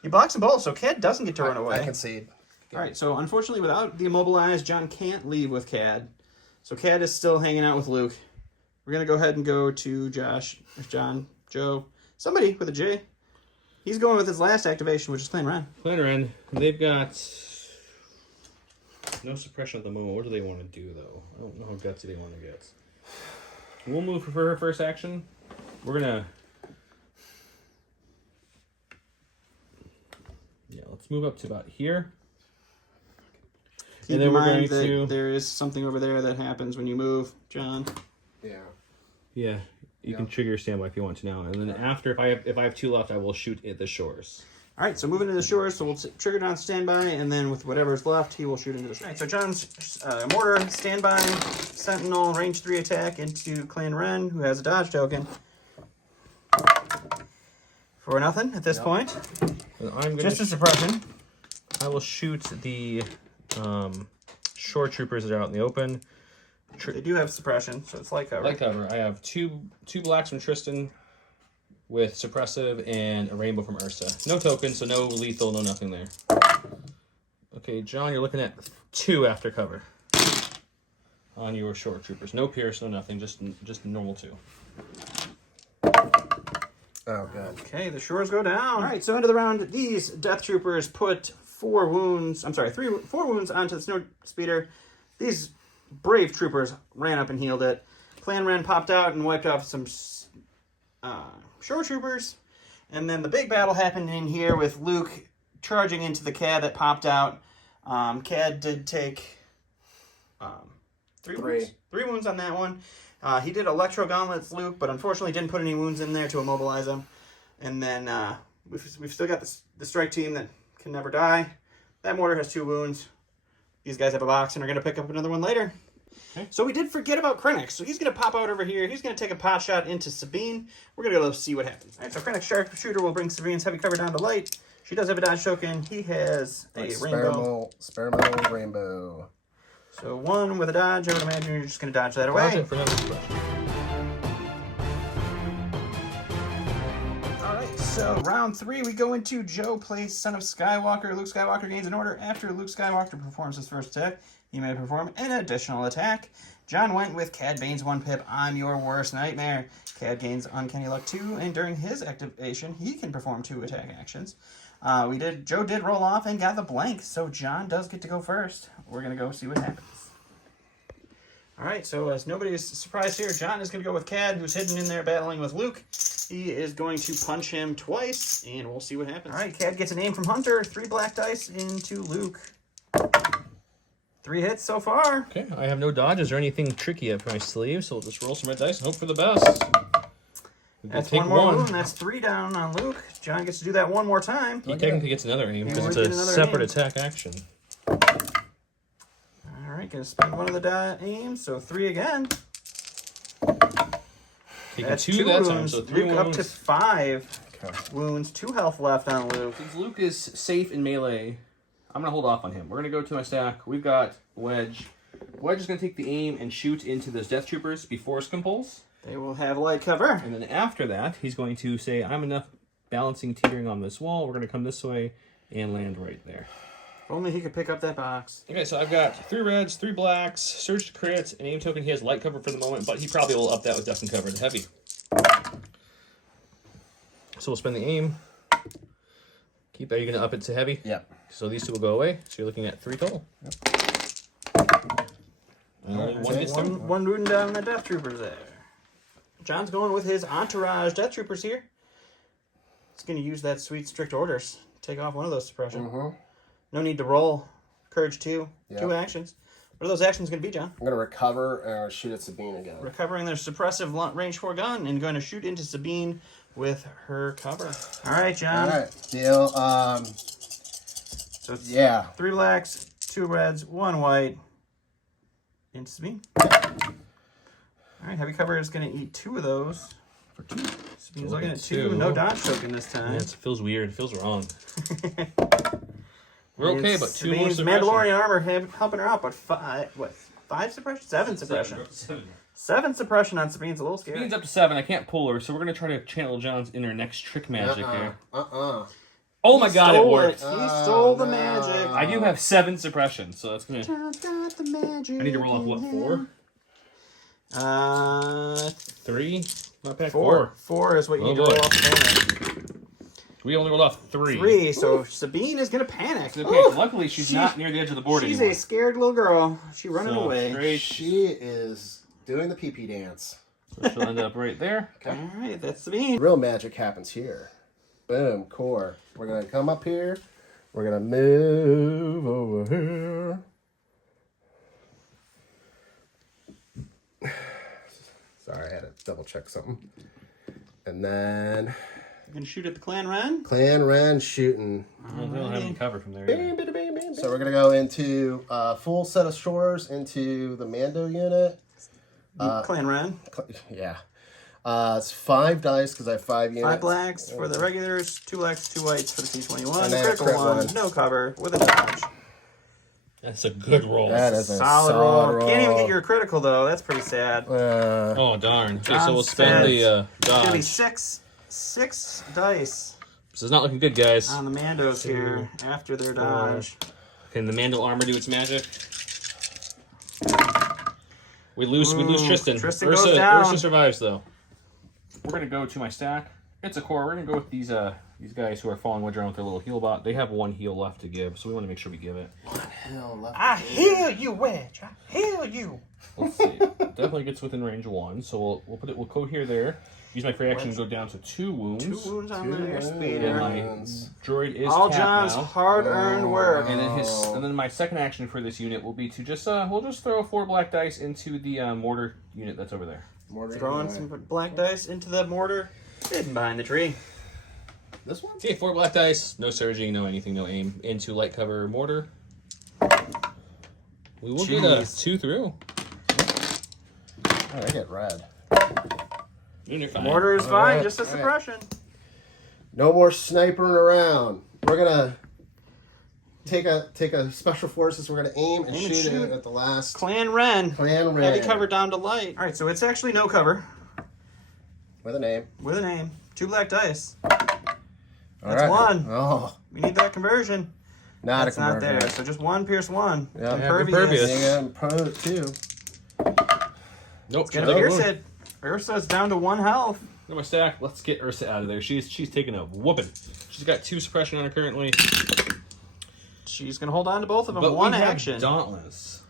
He blocks them both, so Cad doesn't get to run away. I concede. All right, so unfortunately, without the immobilized, John can't leave with Cad. So Cad is still hanging out with Luke. We're going to go ahead and go to John, Joe, somebody with a J. He's going with his last activation, which is Clan Ren. Clan Ren, they've got no suppression at the moment. What do they want to do, though? I don't know how gutsy they want to get. We'll move for her first action. We're going to... Yeah, let's move up to about here. Keep in mind that there is something over there that happens when you move, John. Yeah. Yeah, you can trigger your standby if you want to now. And then after, if I have 2 left, I will shoot at the shores. All right, so moving to the shores, so we'll trigger John standby, and then with whatever's left, he will shoot into the shore. All right, so John's mortar, standby, sentinel, range 3 attack into Clan Ren, who has a dodge token. For nothing at this point. I'm Just a suppression. I will shoot the shore troopers that are out in the open. They do have suppression, so it's light cover. Light cover. I have two blacks from Tristan with suppressive and a rainbow from Ursa. No token, so no lethal, no nothing there. Okay, John, you're looking at 2 after cover on your shore troopers. No pierce, no nothing, just normal 2. Oh, good. Okay, the shores go down. All right, so end of the round, these Death Troopers put 4 wounds onto the Snow Speeder. These brave troopers ran up and healed it. Clan Ren popped out and wiped off some shore troopers. And then the big battle happened in here with Luke charging into the CAD that popped out. CAD did take three wounds on that one. He did electro gauntlets, Luke, but unfortunately didn't put any wounds in there to immobilize him. And then we've still got the strike team that can never die. That mortar has 2 wounds. These guys have a box and are going to pick up another one later. Okay. So we did forget about Krennic. So he's going to pop out over here. He's going to take a pot shot into Sabine. We're going to go see what happens. All right, so Krennic's sharpshooter will bring Sabine's heavy cover down to light. She does have a dodge token. He has a rainbow. Experimental rainbow. So 1 with a dodge. I would imagine you're just going to dodge that away. Dodge it for another expression. So round 3, we go into Joe plays Son of Skywalker. Luke Skywalker gains an order. After Luke Skywalker performs his first attack, he may perform an additional attack. John went with Cad Bane's 1 pip. I'm your worst nightmare. Cad gains Uncanny Luck 2, and during his activation, he can perform 2 attack actions. Joe did roll off and got the blank, so John does get to go first. We're going to go see what happens. All right, so as nobody is surprised here, John is going to go with Cad, who's hidden in there battling with Luke. He is going to punch him twice, and we'll see what happens. All right, Cad gets a name from Hunter. 3 black dice into Luke. 3 hits so far. Okay, I have no dodges or anything tricky up my sleeve, so we'll just roll some red dice and hope for the best. That's 1 more wound. That's 3 down on Luke. John gets to do that 1 more time. He technically gets another aim because it's a separate attack action. All right, going to spend 1 of the aims, so 3 again. Taking 2 that time, so 3 Luke wounds. up to 5 wounds. 2 health left on Luke. Since Luke is safe in melee, I'm going to hold off on him. We're going to go to my stack. We've got Wedge. Wedge is going to take the aim and shoot into those Death Troopers before Skin Pulse. They will have light cover. And then after that, he's going to say, I'm enough balancing teetering on this wall. We're going to come this way and land right there. If only he could pick up that box. Okay, so I've got 3 reds, 3 blacks, surge to crits, an aim token. He has light cover for the moment, but he probably will up that with death and cover to heavy. So we'll spend the aim. Keep that. Are you going to up it to heavy? Yep. So these 2 will go away. So you're looking at 3 total. Yep. Only 1 gets through. One wound down the Death Troopers there. John's going with his entourage Death Troopers here. He's going to use that sweet strict orders. Take off 1 of those suppression. No need to roll. Courage 2. 2 actions. What are those actions going to be, John? I'm going to recover and shoot at Sabine again. Recovering their suppressive range 4 gun and going to shoot into Sabine with her cover. All right, John. All right. Deal. So it's 3 blacks, 2 reds, 1 white. Into Sabine. All right, heavy cover is going to eat 2 of those. For 2. Sabine's looking at 2. No dodge token this time. Yeah, it feels weird. It feels wrong. We're okay, but 2 more Sabine's suppression. Mandalorian armor helping her out, but 5 suppression? 7 suppression. 7 suppression on Sabine's a little scary. Sabine's up to 7. I can't pull her, so we're going to try to channel John's inner next trick magic here. Oh my god, it worked. He stole the magic. I do have 7 suppression, so that's going to... John's got the magic. I need to roll off, what, 4? 3? Not back 4. 4 is what you need to roll off. We only rolled off 3. 3, so Sabine is going to panic. Okay, luckily she's not near the edge of the board she's anymore. She's a scared little girl. She's running away. Straight. She is doing the pee-pee dance. So she'll end up right there. Okay. All right, that's Sabine. Real magic happens here. Boom, core. We're going to come up here. We're going to move over here. Sorry, I had to double check something. And then... You're going to shoot at the Clan Ren? Clan Ren shooting. Well, they don't have any cover from there. So we're going to go into full set of shores into the Mando unit. Clan Ren? Yeah. It's 5 dice because I have 5 units. 5 blacks for the regulars, 2 blacks, 2 whites for the T21. And then Critical crit 1, one. no cover, with a dodge. That's a good roll. That is a Solid roll. Can't even get your critical, though. That's pretty sad. Oh, darn. Okay, so we'll spent- spend the It's going to be dodge. 6 dice This is not looking good, guys. on the Mandos here after their dodge. Can the Mandal armor do its magic? We lose Tristan. Tristan goes down. Ursa survives, though. We're going to go to my stack. It's a core. We're going to go with these guys who are following Wedge around with their little heal bot. They have 1 heal left to give, so we want to make sure we give it. I heal you, Wedge. I heal you. Let's see. Definitely gets within range 1, so we'll put it. We'll go here there. Use my free action to go down to 2 wounds. 2 wounds on the wounds. airspeeder. My droid is All tapped John's now. hard-earned work. And then my second action for this unit will be to just we'll just throw 4 black dice into the mortar unit that's over there. Throwing some black dice into the mortar, hidden behind the tree. This one? Okay, 4 black dice, no surging, no anything, no aim, into light cover mortar. We will get a 2 through. Oh, I get red. You're fine. Mortar is fine, just a suppression. No more snipering around. We're gonna take a special forces. We're gonna aim and shoot it at the last. Clan Ren. Clan Ren. Heavy cover down to light. All right, so it's actually no cover. With a name. With a name. 2 black dice. All That's right. 1. Oh, We need that conversion. not That's a not conversion. there. So just 1 pierce 1. Yeah. Impervious. And 2. Nope. Get a pierce it. Ursa's down to 1 health. Got my stack. Let's get Ursa out of there. She's taking a whooping. She's got 2 suppression on her currently. She's gonna hold on to both of them. But 1 we have action. Dauntless.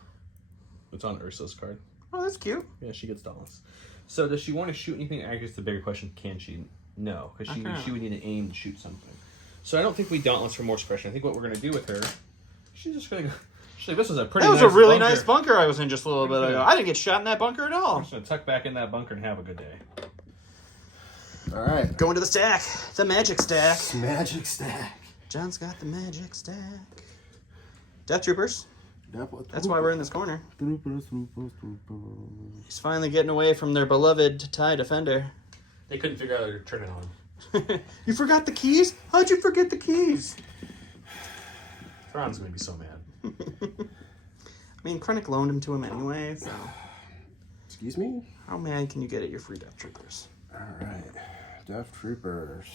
It's on Ursa's card. Oh, that's cute. Yeah, she gets Dauntless. So does she want to shoot anything? I guess the bigger question: can she? No, because she would need to aim to shoot something. So I don't think we Dauntless for more suppression. I think what we're gonna do with her, she's just gonna go. She's like, this was a pretty. That was nice a really bunker. nice bunker I was in just a little bit ago. I didn't get shot in that bunker at all. I'm just gonna tuck back in that bunker and have a good day. All right. Going to the stack. The magic stack. Magic stack. John's got the magic stack. Death Troopers. That's why we're in this corner. He's finally getting away from their beloved TIE Defender. They couldn't figure out how to turn it on. You forgot the keys? How'd you forget the keys? Thrawn's gonna be so mad. I mean, Krennic loaned him to him anyway, so Excuse me? how mad can you get at your free Death Troopers? All right. Death Troopers.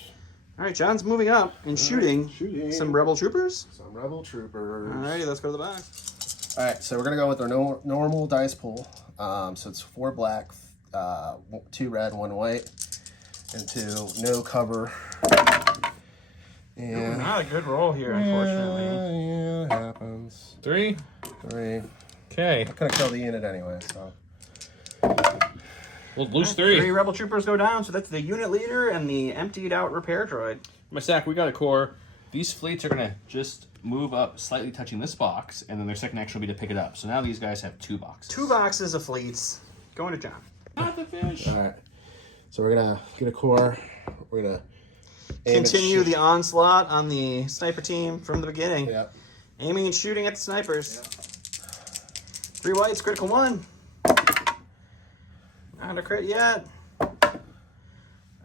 All right, John's moving up and shooting some Rebel Troopers. Some Rebel Troopers. Alrighty, let's go to the box. All right, so we're going to go with our normal dice pool. So it's 4 black, 2 red, 1 white, into no cover. And Not a good roll here, unfortunately. yeah, it happens. 3. 3. Okay. I couldn't kill the unit anyway, so. We'll lose 3 3. Rebel Troopers go down, so that's the unit leader and the emptied out repair droid. My stack, we got a core. These fleets are gonna just move up, slightly touching this box, and then their second action will be to pick it up. So now these guys have 2 boxes. 2 boxes of fleets. Going to John. Not the fish. All right. So we're going to get a core. We're going to Continue the onslaught on the sniper team from the beginning. Yep. Aiming and shooting at the snipers. 3 whites, critical 1. Not a crit yet.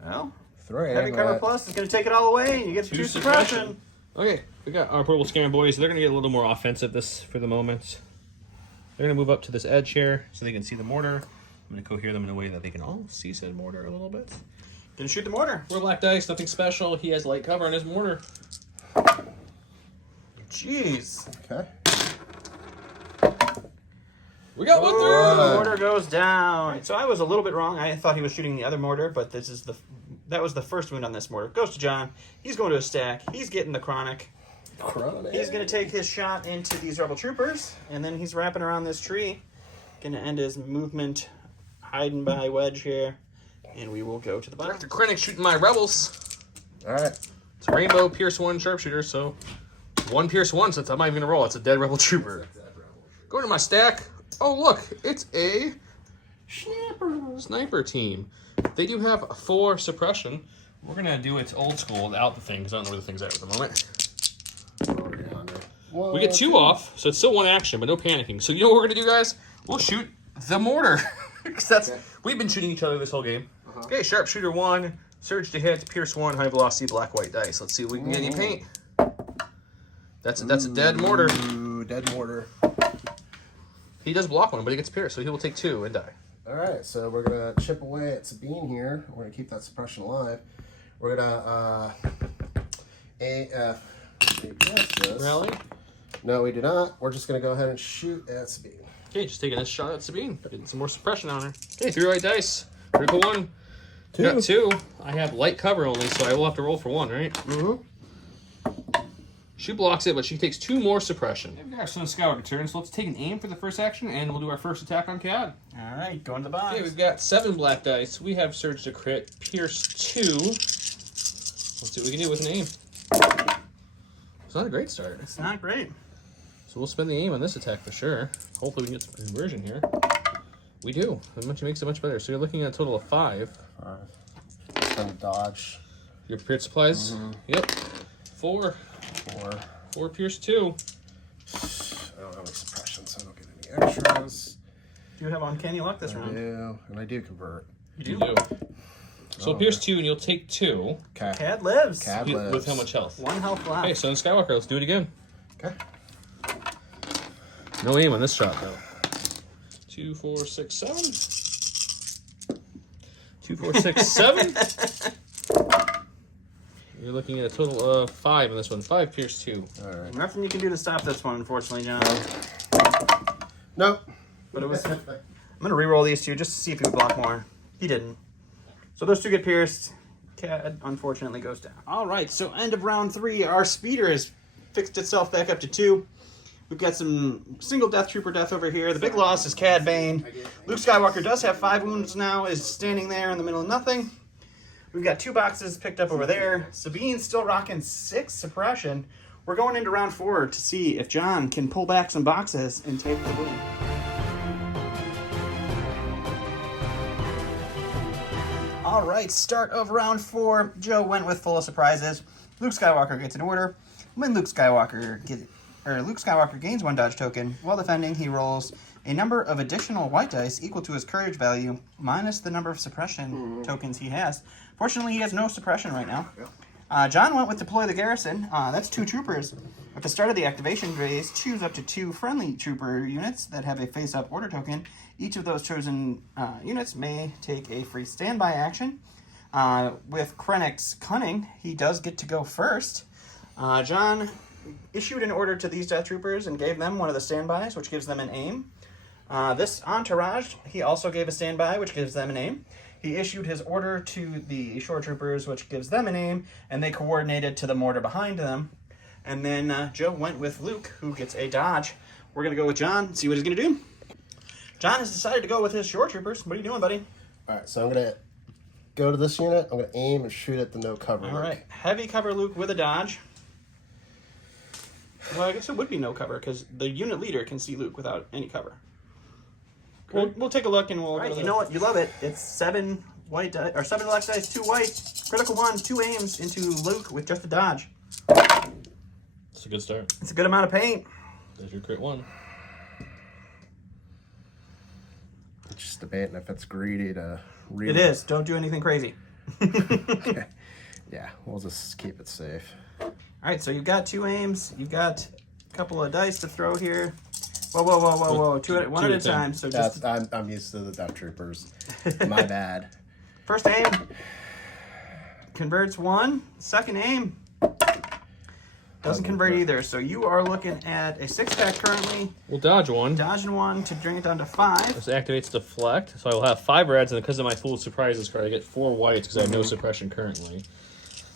Well, 3. heavy cover plus is going to take it all away, and you get 2 suppression. Okay, we got our portable scanner boys. They're gonna get a little more offensive this for the moment. They're gonna move up to this edge here so they can see the mortar. I'm gonna cohere them in a way that they can all see said mortar a little bit. Gonna shoot the mortar. 4 black dice, nothing special. He has light cover on his mortar. Jeez. Okay. We got one Oh, through. the mortar goes down. So I was a little bit wrong. I thought he was shooting the other mortar, but that was the first wound on this mortar. Goes to John. He's going to a stack. He's getting the chronic. He's going to take his shot into these Rebel Troopers, and then he's wrapping around this tree. Going to end his movement, hiding by Wedge here, and we will go to the bottom. Dr. Krennic shooting my rebels. All right. It's Rainbow Pierce 1 sharpshooter, so 1 Pierce 1 since I'm not even gonna roll. It's a dead Rebel Trooper. Going to my stack. Oh look, it's a sniper team. They do have 4 suppression. We're gonna do it old school without the things. I don't know where the things are at the moment. We get 2 off, so it's still 1 action, but no panicking. So you know what we're gonna do, guys? We'll shoot the mortar. Because we've been shooting each other this whole game. Okay, sharpshooter 1, surge to hit, pierce 1, high velocity, black white dice. Let's see if we can get any paint. That's a dead mortar. Ooh, dead mortar. He does block 1, but he gets pierced, so he will take 2 and die. All right, so we're gonna chip away at Sabine here. We're gonna keep that suppression alive. We're gonna Rally. No, we do not. We're just gonna go ahead and shoot at Sabine. Okay, just taking a shot at Sabine. Getting some more suppression on her. Okay, 3 white dice. Critical 1. 2. Got 2. I have light cover only, so I will have to roll for 1, right? Mm-hmm. She blocks it, but she takes 2 more suppression. We've got some Skywalker turn, so let's take an aim for the first action, and we'll do our first attack on Cad. All right, go into the box. Okay, we've got 7 black dice. We have Surge to crit, Pierce 2. Let's see what we can do with an aim. It's not a great start. It's not great. So we'll spend the aim on this attack for sure. Hopefully we can get some conversion here. We do. That makes it much better. So you're looking at a total of 5. 5. Spend a dodge. Your Pierce supplies? Yep. 4. 4 Pierce 2. I don't have any suppression, so I don't get any extras. Do you have uncanny luck this round? I do, and I do convert. You do. So Pierce 2, and you'll take 2. Okay. Cad lives. Cad lives. With how much health? 1 health left. Okay, so in Skywalker, let's do it again. Okay. No aim on this shot, though. 2, 4, 6, 7. 2, 4, 6, 7. You're looking at a total of 5 on this one. 5 Pierce 2. All right. Nothing you can do to stop this one, unfortunately, John. Nope. But it was. I'm gonna re-roll these 2 just to see if he would block more. He didn't. So those 2 get pierced. Cad unfortunately goes down. All right. So end of round 3. Our speeder has fixed itself back up to 2. We've got some single Death Trooper death over here. The big loss is Cad Bane. Luke Skywalker does have 5 wounds now. Is standing there in the middle of nothing. We've got 2 boxes picked up over there. Sabine's still rocking 6 suppression. We're going into round 4 to see if John can pull back some boxes and take the win. All right, start of round 4. Joe went with full of surprises. Luke Skywalker gets an order. When Luke Skywalker gains 1 dodge token, while defending, he rolls a number of additional white dice equal to his courage value minus the number of suppression tokens he has. Fortunately, he has no suppression right now. John went with deploy the garrison. That's 2 troopers. At the start of the activation phase, choose up to 2 friendly trooper units that have a face-up order token. Each of those chosen units may take a free standby action. With Krennic's Cunning, he does get to go first. John issued an order to these Death Troopers and gave them one of the standbys, which gives them an aim. This entourage, he also gave a standby, which gives them an aim. He issued his order to the Shore Troopers, which gives them an aim, and they coordinated to the mortar behind them. And then Joe went with Luke, who gets a dodge. We're going to go with John and see what he's going to do. John has decided to go with his Shore Troopers. What are you doing, buddy? All right, so I'm going to go to this unit. I'm going to aim and shoot at the no cover. All right. Heavy cover Luke with a dodge. Well, I guess it would be no cover because the unit leader can see Luke without any cover. We'll take a look and we'll. Right, you know what? You love it. It's 7 white dice, or 7 black dice, 2 white, critical 1, 2 aims into Luke with just a dodge. It's a good start. It's a good amount of paint. There's your crit 1. It's just debating if it's greedy to. It is. Don't do anything crazy. Okay. Yeah, we'll just keep it safe. All right, so you've got 2 aims. You've got a couple of dice to throw here. Whoa. 2 at one at a time. So just I'm used to the Death Troopers. My bad. First aim converts 1. Second aim doesn't convert either. So you are looking at a 6-pack currently. We'll dodge 1. Dodging 1 to bring it down to 5. This activates deflect, so I will have 5 reds, and because of my full surprises card, I get 4 whites because I have no suppression currently.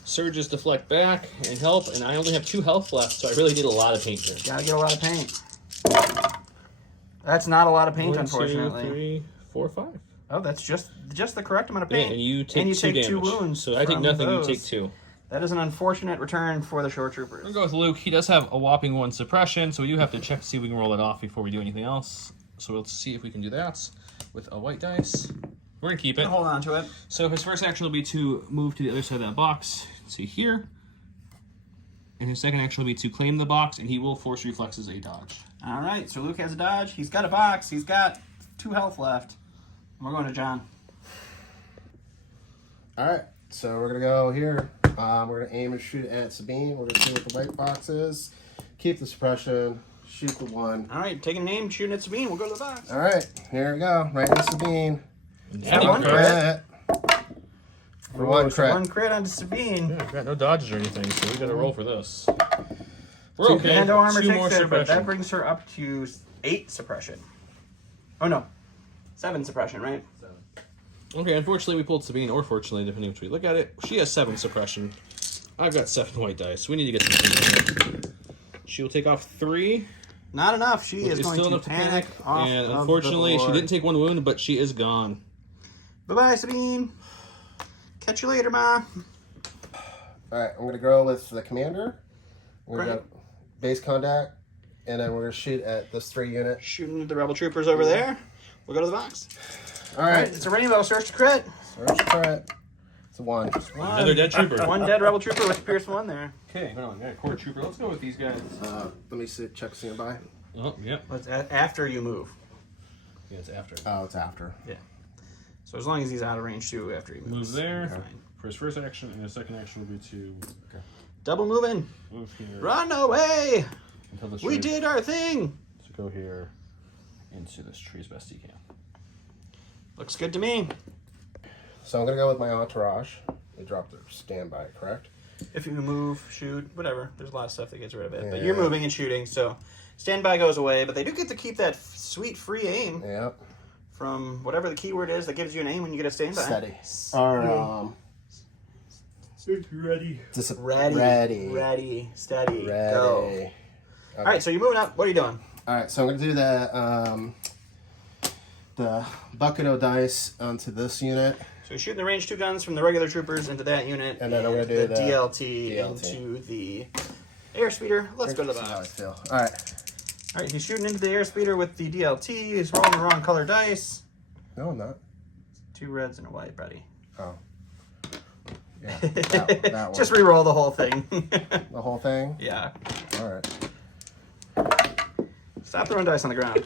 Surges deflect back and help, and I only have 2 health left, so I really need a lot of paint here. Gotta get a lot of paint. That's not a lot of paint, 1, unfortunately. 2, 3, 4, 5. Oh, that's just the correct amount of paint. Yeah, and you take 2 damage. 2 wounds. So I take from nothing, those. you take 2. That is an unfortunate return for the Shore Troopers. We're going to go with Luke. He does have a whopping 1 suppression, so we do have to check to see if we can roll it off before we do anything else. So we'll see if we can do that with a white dice. We're going to keep it. Hold on to it. So his first action will be to move to the other side of that box. See here. And his second action will be to claim the box, and he will force reflexes a dodge. All right, so Luke has a dodge. He's got a box. He's got 2 health left. We're going to John. All right, so we're going to go here. We're going to aim and shoot at Sabine. We're going to see what the white box is. Keep the suppression. Shoot the 1. All right, taking an aim, shooting at Sabine. We'll go to the box. All right, here we go. Right into Sabine. Got 1 crit. For 1 crit. 1 crit onto Sabine. Yeah, I've got no dodges or anything, so we got to roll for this. We're okay. Commando armor 2 more takes it, but that suppression. brings her up to 8 suppression. Oh, no. 7 suppression, right? Okay, unfortunately we pulled Sabine, or fortunately, depending which way you look at it. She has 7 suppression. I've got 7 white dice. We need to get some. She'll take off 3. Not enough. She is It's going still to enough to panic off and of unfortunately, the she board. didn't take 1 wound, but she is gone. Bye-bye, Sabine. Catch you later, Ma. Alright, I'm going to go with the commander. We're going to Great. go base contact. And then we're going to shoot at this 3 unit. Shooting at the rebel troopers over there. We'll go to the box. Alright. It's a rainbow. Search to crit. Search crit. It's a 1. Another dead trooper. One dead rebel trooper with Pierce 1 there. Okay, hold on. Yeah, core trooper. Let's go with these guys. Let me see, check standby. Oh, yep. Well, it's after you move. Yeah, it's after. Oh, it's after. Yeah. So as long as he's out of range too after he moves. Move there. Fine. For his first action, and his second action will be to Double moving. move here. Run away. Until this We tree- did our thing. To go here into this tree as best you can. Looks good to me. So I'm going to go with my entourage. They dropped their standby, correct? If you move, shoot, whatever. There's a lot of stuff that gets rid of it. But Yeah. you're moving and shooting, so standby goes away. But they do get to keep that sweet free aim Yep. from whatever the keyword is that gives you an aim when you get a standby. Steady. Or, Ready. Ready. Ready. Ready. Steady. Ready. Go. Okay. All right, so you're moving up. What are you doing? All right, so I'm going to do the bucket of dice onto this unit. So you're shooting the range 2 guns from the regular troopers into that unit. And then I'm gonna do the the DLT, DLT. into the airspeeder. Let's go to the See how I box. feel. All right. All right, he's shooting into the airspeeder with the DLT. He's rolling the wrong color dice. No, I'm not. 2 reds and a white, buddy. Oh. Yeah, that one. Just re-roll the whole thing. The whole thing? Yeah. All right. Stop throwing dice on the ground.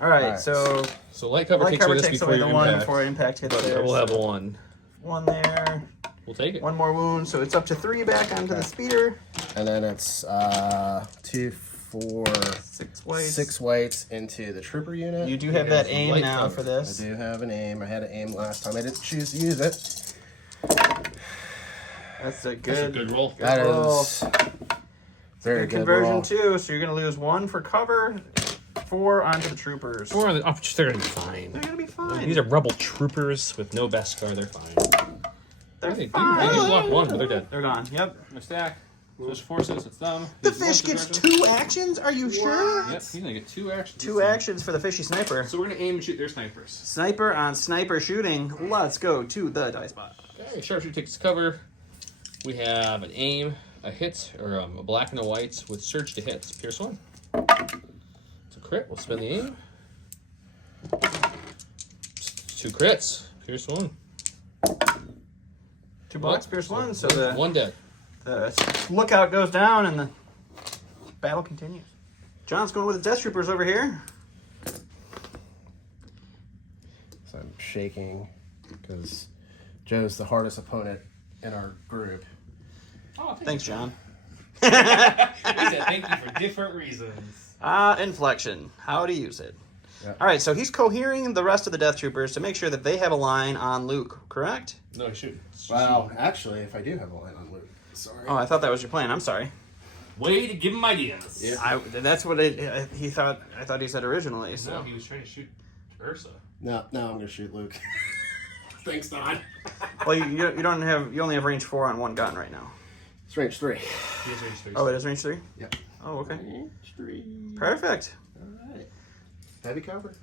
All right, All right. so So light cover light takes cover away this takes before away your the 1 impact. before impact hits But there. we'll have so 1. 1 there. We'll take it. 1 more wound, so it's up to 3 back onto the speeder. And then it's 2, 4, 6 whites. 6 whites into the trooper unit. You do have that Yes, aim light now cover. for I this. do have an aim. I had an aim last time. I didn't choose to use it. That's a That's a good, good roll. That roll. is very good good conversion roll. too. So you're going to lose 1 for cover, 4 onto the troopers. 4 on the, oh, they're gonna be fine. They're going to be fine. These are rebel troopers with no Beskar. They're fine. They're They do fine. block 1, but they're dead. They're gone. Yep. My stack. Switch forces. It's them. The He's fish one gets suppression. 2 actions? Are you sure? Yep, he's gonna get 2 actions. 2 actions for the fishy sniper. So we're gonna aim and shoot their snipers. Sniper on sniper shooting. Let's go to the dice bot. Okay, sharpshooter takes cover. We have an aim, a hit, or a black and a white with surge to hit. Pierce 1. It's a crit. We'll spend the aim. 2 crits. Pierce 1. 2 blocks, Pierce 1. So the 1 dead. lookout goes down and the battle continues. John's going with the Death Troopers over here. So I'm shaking because Joe's the hardest opponent in our group. Oh, Thanks, John. He said thank you for different reasons. Inflection. How to use it. Yeah. All right, so he's cohering the rest of the Death Troopers to make sure that they have a line on Luke, correct? No, shoot. Wow, actually, if I do have a line on Luke, sorry. Oh, I thought that was your plan. I'm sorry. Way to give him ideas. Yeah. That's what he thought. I thought he said originally. So No, he was trying to shoot Ursa. No, I'm gonna shoot Luke. Thanks, Don. well, you don't have you only have range 4 on 1 gun right now. It's range 3. He has range 3. Oh, it is range 3. Yep. Oh, okay. Range 3. Perfect. All right. Heavy cover.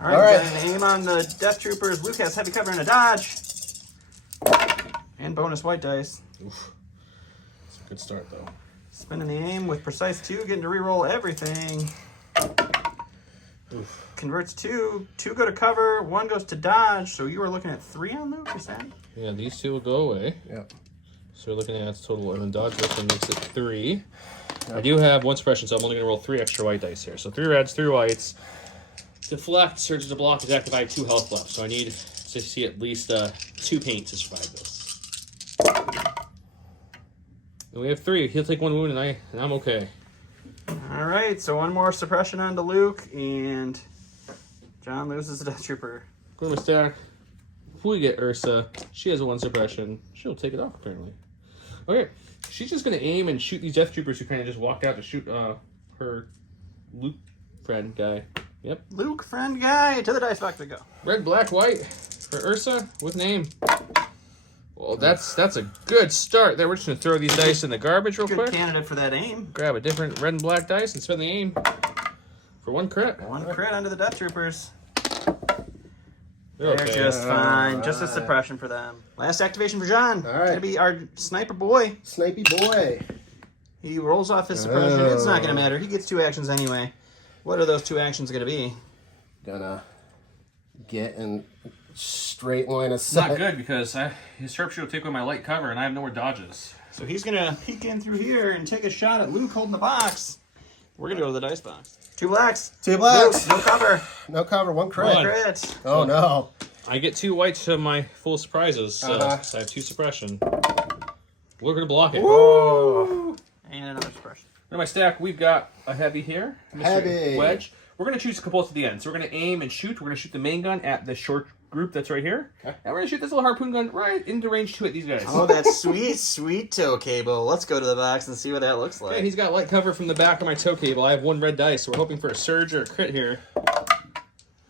All right, All right. got an aim on the Death Troopers. Luke has heavy cover and a dodge. And bonus white dice. Oof. It's a good start, though. Spinning the aim with precise 2, getting to reroll everything. Oof. Converts 2. 2 go to cover, 1 goes to dodge. So you were looking at 3 on Luke, you said? Yeah, these 2 will go away. Yep. So we're looking at total, and then dodge this one makes it 3. I do have 1 suppression, so I'm only going to roll 3 extra white dice here. So 3 reds, 3 whites. Deflect, surge to block is active. I have 2 health left, so I need to see at least 2 paint to survive this. And we have 3. He'll take 1 wound, and I'm okay. All right, so 1 more suppression onto Luke, and John loses the Death Trooper. Go to my stack. If we get Ursa, she has 1 suppression. She'll take it off, apparently. Okay, she's just going to aim and shoot these Death Troopers who kind of just walked out to shoot her Luke friend guy. Yep. Luke, friend guy, to the dice box we go. Red, black, white for Ursa with name. Well, that's a good start there. We're just going to throw these dice in the garbage real Good quick. candidate for that aim. Grab a different red and black dice and spin the aim for 1 crit. One crit under the Death Troopers. Okay. They're just fine. Just a suppression for them. Last activation for John. All right. Gonna be our sniper boy. Snipey boy. He rolls off his suppression. It's not gonna matter. He gets 2 actions anyway. What are those 2 actions gonna be? Gonna get in straight line of It's not sight. good because his sharpshooter will take away my light cover and I have nowhere dodges. So he's gonna peek in through here and take a shot at Luke holding the box. We're gonna go to the dice box. 2 blacks. 2 blacks. Luke, no cover. No cover, 1 crit. One. Crit. Oh no. I get 2 whites to my full surprises, so I have 2 suppression. We're going to block it. Oh. And another suppression. In my stack, we've got a heavy here. Mr. Heavy. Wedge. We're going to choose both at the end. So we're going to aim and shoot. We're going to shoot the main gun at the short group that's right here. Okay. And we're going to shoot this little harpoon gun right into range 2 at these guys. Oh, that sweet, sweet tow cable. Let's go to the box and see what that looks like. Okay, he's got light cover from the back of my tow cable. I have 1 red dice, so we're hoping for a surge or a crit here.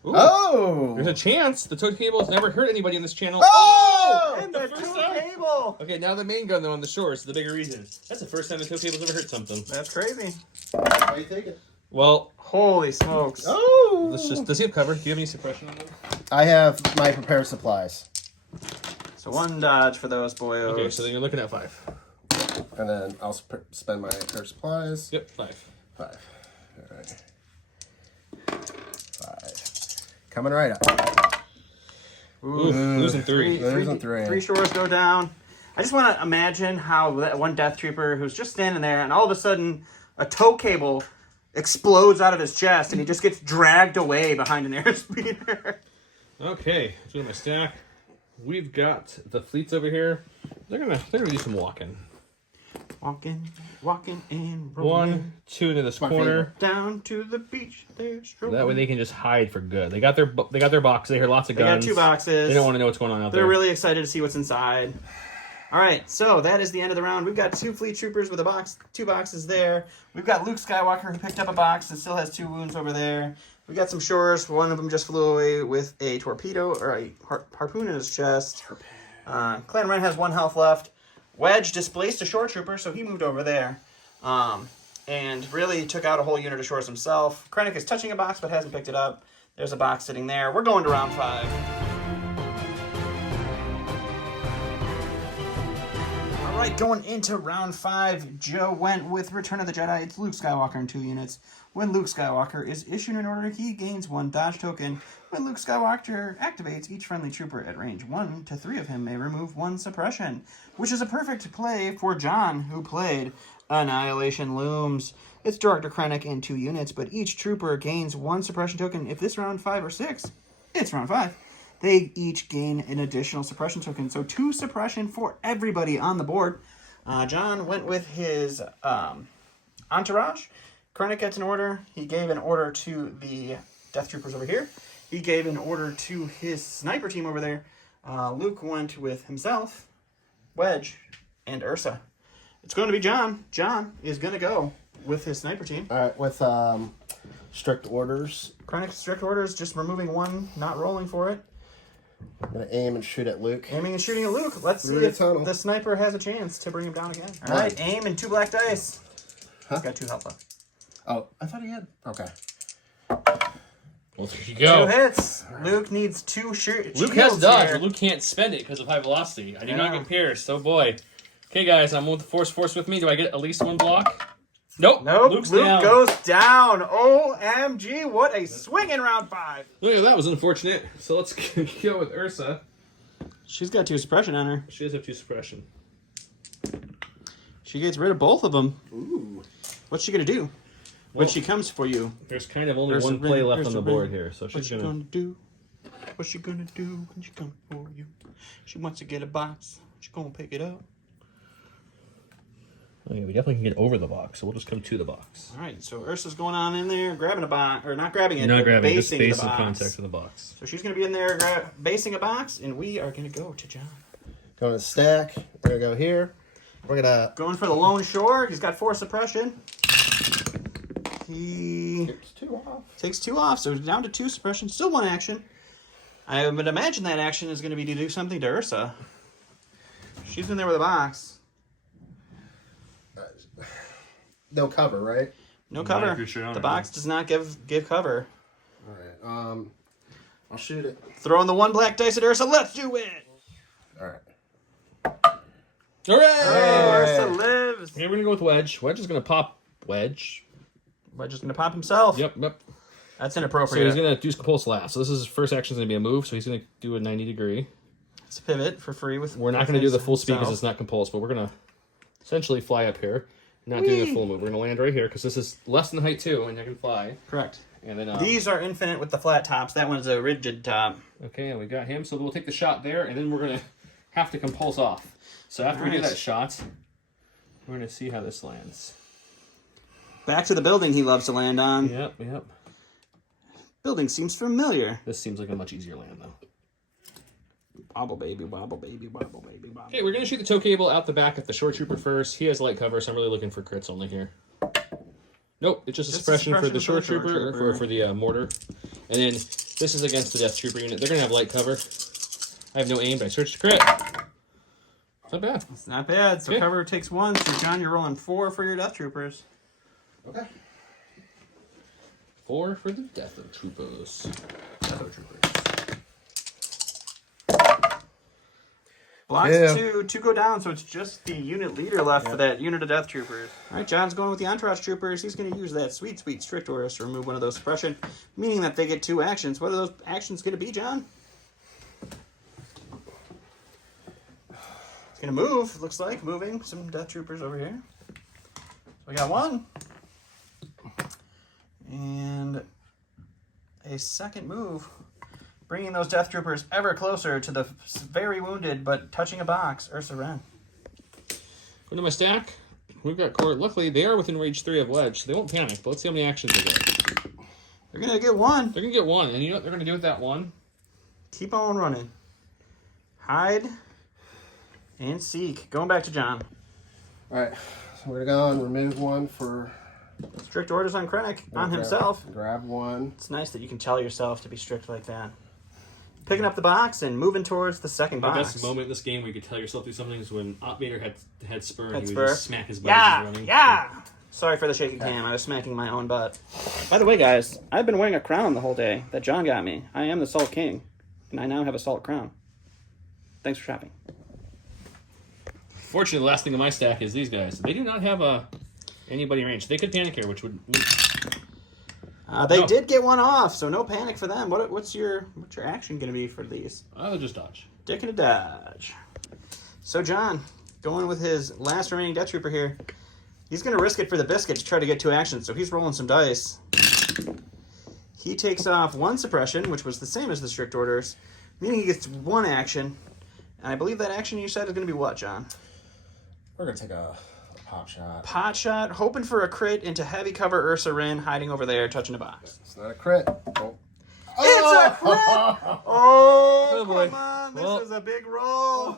Ooh. Oh! There's a chance. The tow cable has never hurt anybody in this channel. Oh! And the the first tow time. cable. Okay, now the main gun, though, on the shore is the bigger reason. That's the first time the tow cable's ever hurt something. That's crazy. How you think it? Well, Holy smokes. Oh! does he have cover? Do you have any suppression on them? I have my prepared supplies. So 1 dodge for those boyos. Okay, so then you're looking at 5. And then I'll spend my prepared supplies. Yep, 5. 5. All right. 5. Coming right up. Ooh, losing 3. Losing 3. 3 shores go down. I just want to imagine how that one Death Trooper who's just standing there and all of a sudden a tow cable explodes out of his chest and he just gets dragged away behind an airspeeder. Okay, doing my stack. We've got the fleets over here. They're gonna do some walking. Walking and rolling. 1, 2 into this my corner. Down to the beach. They're strolling. That way they can just hide for good. They got their box. They hear lots of They guns. got 2 boxes. They don't want to know what's going on out They're there. really excited to see what's inside. All right, so that is the end of the round. We've got 2 fleet troopers with a box, 2 boxes there. We've got Luke Skywalker who picked up a box and still has 2 wounds over there. We got some shores. One of them just flew away with a torpedo or a harpoon in his chest. Clan Ren has 1 health left. Wedge displaced a shore trooper, so he moved over there. And really took out a whole unit of shores himself. Krennic is touching a box but hasn't picked it up. There's a box sitting there. We're going to round 5. All right, going into round 5, Joe went with Return of the Jedi. It's Luke Skywalker in 2 units. When Luke Skywalker is issued an order, he gains 1 dodge token. When Luke Skywalker activates, each friendly trooper at range 1 to 3 of him may remove 1 suppression, which is a perfect play for John, who played Annihilation Looms. It's Director Krennic in 2 units, but each trooper gains 1 suppression token. If this round 5 or 6, it's round 5. They each gain an additional suppression token, so 2 suppression for everybody on the board. John went with his entourage. Krennic gets an order. He gave an order to the Death Troopers over here. He gave an order to his sniper team over there. Luke went with himself, Wedge, and Ursa. It's going to be John. John is going to go with his sniper team. All right, with strict orders. Krennic's strict orders, just removing 1, not rolling for it. I'm going to aim and shoot at Luke. Aiming and shooting at Luke. Let's see Through the if tunnel. the sniper has a chance to bring him down again. All right, aim and 2 black dice. Huh? He's got 2 health left. Oh, I thought he had. Okay. Well, there you go. 2 hits. Luke needs 2 Luke has dodge, here. but Luke can't spend it because of high velocity. I do not Yeah. get pierced. Oh boy. Okay, guys, I'm with the force with me. Do I get at least 1 block? Nope. Nope, Luke's Luke down. goes down. OMG, what a swing in round 5. Look, that was unfortunate. So let's go with Ursa. She's got 2 suppression on her. She does have 2 suppression. She gets rid of both of them. Ooh. What's she going to do? When she comes for you. There's kind of only There's 1 a play ring, left there's on the a board ring. here, so What's she's she gonna. gonna do? What's she gonna do when she comes for you? She wants to get a box. She's gonna pick it up. Oh, yeah, we definitely can get over the box, so we'll just come to the box. All right, so Ursa's going on in there, grabbing a box, or not grabbing it, Not but grabbing, just basing base the of box. contact with the box. So she's gonna be in there basing a box, and we are gonna go to John. Going to stack. We're going to go here. We're going to. Going for the lone shore. He's got 4 suppression. He It's 2 off. takes 2 off, so down to 2 suppression. Still 1 action. I would imagine that action is going to be to do something to Ursa. She's in there with a box. No cover, right? No cover. The box does not give cover. All right. I'll shoot it. Throwing the 1 black dice at Ursa. Let's do it. All right. Hooray! Ursa lives. Here we're gonna go with Wedge. Wedge is gonna pop Wedge. Wedge is gonna pop himself. Yep. That's So inappropriate. he's gonna do compulse last. So this is his first action is gonna be a move. So he's gonna do a 90-degree. It's a pivot for free with. We're not gonna do the full speed because himself. it's not compulse, but we're gonna essentially fly up here. Not doing a full move. We're gonna land right here because this is less than height 2, and I can fly. Correct. And then These are infinite with the flat tops. That one's a rigid top. okay, and we got him. So we'll take the shot there, and then we're gonna have to compulse off. So after we do Nice. that shot, we're gonna see how this lands. Back to the building he loves to land on. Yep. Building seems familiar. This seems like a much easier land though. Wobble baby, wobble baby, wobble baby, wobble. Okay, we're gonna shoot the tow cable out the back of the short trooper first. He has light cover, so I'm really looking for crits only here. Nope, it's just a suppression for the short trooper, or for the mortar. And then this is against the death trooper unit. They're gonna have light cover. I have no aim, but I searched crit. It's not bad. It's not bad. So Okay. cover takes 1. So John, you're rolling 4 for your death troopers. Okay. 4 for the death troopers. Blocks 2 go down, so it's just the unit leader left for that unit of death troopers. All right, John's going with the entourage troopers. He's going to use that sweet strict orders to remove one of those suppression, meaning that they get 2 actions. What are those actions going to be, John? It's going to move. Looks like moving some death troopers over here. So we got 1, and a second move. Bringing those death troopers ever closer to the very wounded but touching a box, Ursa Wren. Go to my stack. We've got core. Luckily, they are within range 3 of Wedge, so they won't panic. But let's see how many actions they get. They're going to get 1. They're gonna get 1, and you know what they're gonna do with that 1? Keep on running. Hide and seek. Going back to John. All right. So we're gonna go and remove 1 for. Strict orders on Krennic, on himself. Grab 1. It's nice that you can tell yourself to be strict like that. Picking up the box and moving towards the second The box. best moment in this game where you could tell yourself do something is when Op Vader had spur and Had he spur. would just smack his butt as he's running. Yeah! Sorry for the shaky cam. I was smacking my own butt. By the way, guys, I've been wearing a crown the whole day that John got me. I am the Salt King, and I now have a Salt Crown. Thanks for shopping. Fortunately, the last thing in my stack is these guys. They do not have anybody in range. They could panic here, which would. They did get 1 off, so no panic for them. What's your action going to be for these? I'll just dodge. Dick and a dodge. So John, going with his last remaining death trooper here, he's going to risk it for the biscuit to try to get 2 actions, so he's rolling some dice. He takes off 1 suppression, which was the same as the strict orders, meaning he gets 1 action. And I believe that action you said is going to be what, John? We're gonna take a pot shot. Pot shot, hoping for a crit into heavy cover Ursa Wren, hiding over there, touching a box. It's not a crit. Oh. It's a crit! Oh, boy. come on, this Well- is a big roll.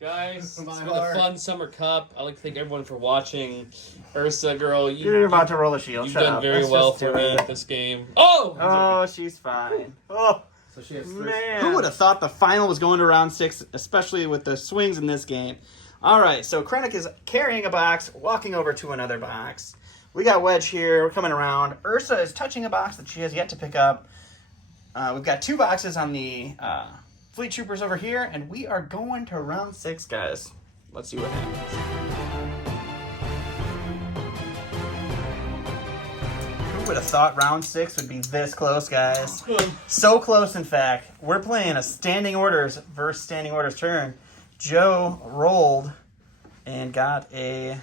Guys, it's been My a heart. fun summer cup. I'd like to thank everyone for watching. Ursa, girl, You're about to roll a shield. you've Shut done up. very Let's well just for do me it. at this game. Oh! Oh, she's fine. Oh, So she has 3. man. Who would have thought the final was going to round 6, especially with the swings in this game? All right, so Krennic is carrying a box, walking over to another box. We got Wedge here. We're coming around. Ursa is touching a box that she has yet to pick up. We've got 2 boxes on the fleet troopers over here, and we are going to round 6, guys. Let's see what happens. Who would have thought round 6 would be this close, guys? So close, in fact. We're playing a standing orders versus standing orders turn. Joe rolled and got a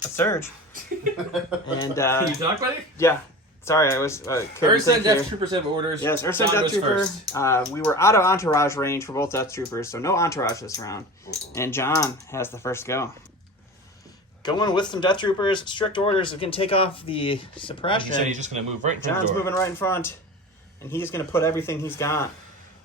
surge. And Can you talk, buddy? yeah, sorry, I was Ursa and Death Troopers have orders. Yes, Ursa and John Death goes Trooper. first. We were out of entourage range for both Death Troopers, so no entourage this round. And John has the first go. Going with some Death Troopers, strict orders that can take off the suppression. He said he's just going to move right in front of John's the door. moving right in front, and he's going to put everything he's got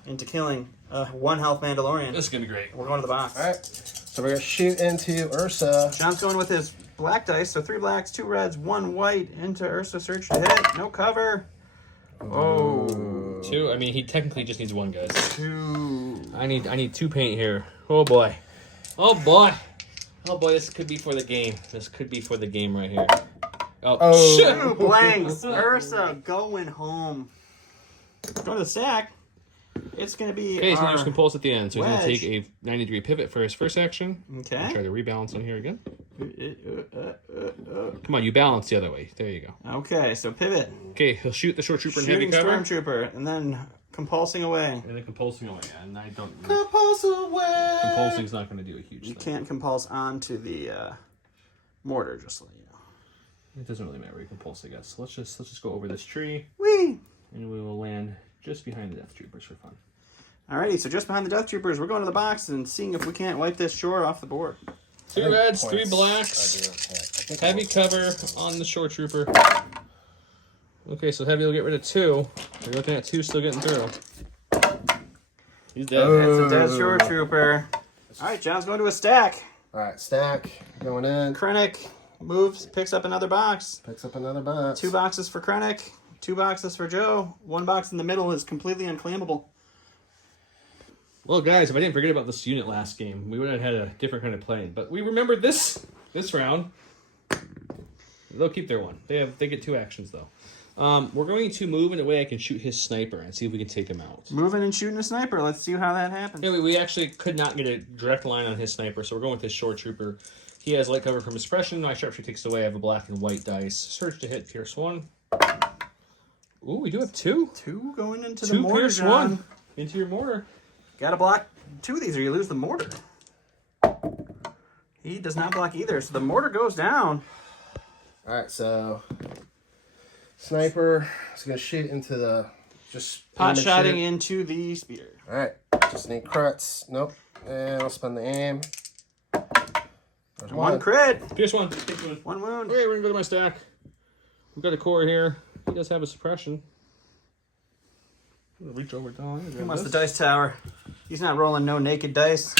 into killing a 1 health Mandalorian. This is going to be great. We're going to the box. All right. So we're gonna shoot into Ursa. John's going with his black dice, so 3 blacks, 2 reds, 1 white into Ursa. Search to hit. No cover. Oh. 2. I mean, he technically just needs 1, guys. 2. I need 2 paint here. Oh boy. Oh boy. Oh boy, this could be for the game. This could be for the game right here. Oh, shit. 2 blanks. Ursa going home. Go to the stack. It's going to be. Okay, so there's compulse at the end. So he's going to wedge. take a 90-degree pivot for his first action. Okay. I'll try to rebalance on here again. Come on, you balance the other way. There you go. Okay, so pivot. Okay, he'll shoot the short trooper in heavy Shooting cover. Stormtrooper, and then compulsing away. And then compulsing away. And I don't. Compulse away. Compulsing's not going to do a huge You thing. can't compulse onto the mortar, just so you know. It doesn't really matter where you compulse, I guess. So let's just go over this tree, Whee! and we will land just behind the Death Troopers for fun. Alrighty, so just behind the Death Troopers, we're going to the box and seeing if we can't wipe this shore off the board. 2 reds, 3 blacks. Heavy cover on the short trooper. Okay, so heavy will get rid of 2. You're looking at 2 still getting through. He's dead. That's a dead shore trooper. Alright, John's going to a stack. All right, stack going in. Krennic moves, picks up another box. Picks up another box. 2 boxes for Krennic, 2 boxes for Joe. 1 box in the middle is completely unclaimable. Well, guys, if I didn't forget about this unit last game, we would have had a different kind of play. But we remembered this round. They'll keep their 1. They get 2 actions though. We're going to move in a way I can shoot his sniper and see if we can take him out. Moving and shooting a sniper. Let's see how that happens. Yeah, we actually could not get a direct line on his sniper, so we're going with his short trooper. He has light cover from his suppression. My sharpshooter takes away. I have a black and white dice. Surge to hit, pierce 1. Ooh, we do have 2. 2 going into 2 the mortar, pierce John. 1 into your mortar. Gotta block 2 of these or you lose the mortar. He does not block either, so the mortar goes down. All right, so sniper is gonna shoot into the Pot aim and shotting shoot. into the speeder. All right, just need crits. Nope, and I'll spend the aim. There's 1 crit, Pierce 1. Take 1. 1 wound. Okay, we're going to go to my stack. We've got a core here. He does have a suppression. I'm going to reach over down. He wants the dice tower. He's not rolling no naked dice.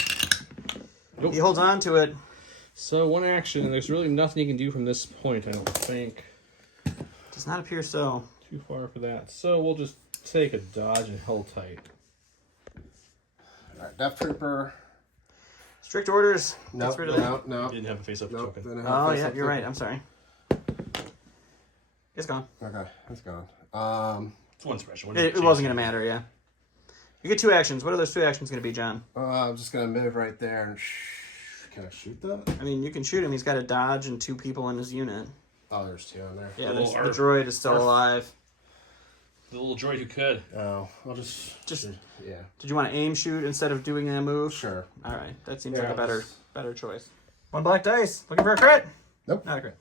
Nope. He holds on to it. So 1 action, and there's really nothing you can do from this point, I don't think. Does not appear so. Too far for that. So we'll just take a dodge and hold tight. All right, Death Trooper. Strict orders. Nope, Gets rid of that. no. Didn't have a face-up Nope. token. didn't have Oh, face yeah, up you're token. right. I'm sorry. It's gone. Okay, it's gone. It's 1 special. It wasn't going to matter, yeah. You get 2 actions. What are those 2 actions going to be, John? I'm just gonna move right there and can I shoot that? I mean, you can shoot him. He's got a dodge and 2 people in his unit. Oh, there's 2 on there. Yeah, Oh, the arf. droid is still alive. The little droid who could. Oh, I'll just yeah. Did you want to aim shoot instead of doing a move? Sure. All right, that seems Yeah, like a I'll better choice. 1 black dice. Looking for a crit? Nope. Not a crit.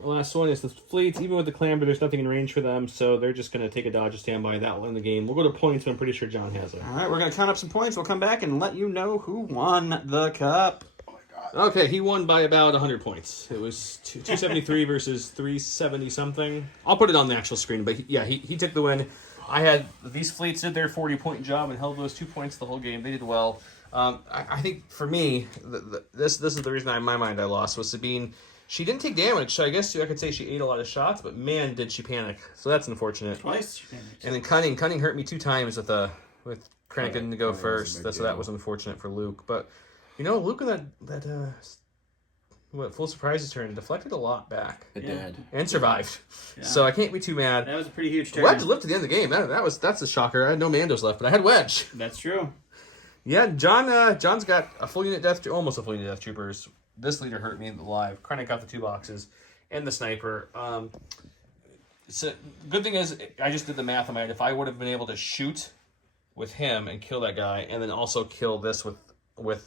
The last one is the fleets. Even with the clamber, there's nothing in range for them, so they're just going to take a dodge and stand by. That will end the game. We'll go to points, but I'm pretty sure John has it. All right, we're going to count up some points. We'll come back and let you know who won the cup. Oh my god. Okay, he won by about 100 points. It was 273 versus 370 something. I'll put it on the actual screen, but he took the win. I had these fleets did their 40-point job and held those 2 points the whole game. They did well. I think for me, this is the reason in my mind I lost was Sabine. She didn't take damage, so I guess I could say she ate a lot of shots, but man, did she panic. So that's unfortunate. Twice. And then Cunning hurt me 2 times with Krennic getting to go Cunning was a first. big So that deal. was unfortunate for Luke. But Luke in that full surprises turn deflected a lot back It Yeah. did. and survived. Yeah. So I can't be too mad. That was a pretty huge turn. Wedge lived to the end of the game. That's a shocker. I had no Mandos left, but I had Wedge. That's true. Yeah, John's got a full unit almost a full unit death troopers. This leader hurt me alive. Krennic got the 2 boxes and the sniper. So good thing is I just did the math on my head. If I would have been able to shoot with him and kill that guy, and then also kill this with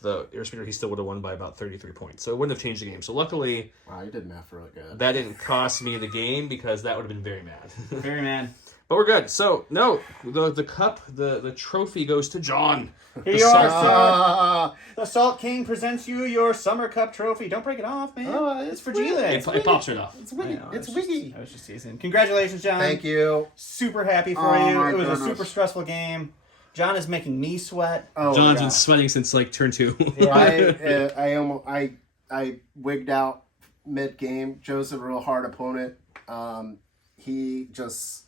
the airspeeder, he still would have won by about 33 points. So it wouldn't have changed the game. So luckily, Wow, you did math really good. that didn't cost me the game because that would have been very mad. Very mad. But we're good. So no, the cup, the trophy goes to John. Here The you are, Salt- sir. The Salt King presents you your Summer Cup trophy. Don't break it off, man. It's for G-Leg. It pops right off. It's wiggy. It's wiggy. I was just teasing. Congratulations, John. Thank you. Super happy for Oh, you. my It was a goodness. super stressful game. John is making me sweat. Oh, John's yeah. been sweating since like turn 2. I wigged out mid game. Joe's a real hard opponent. He just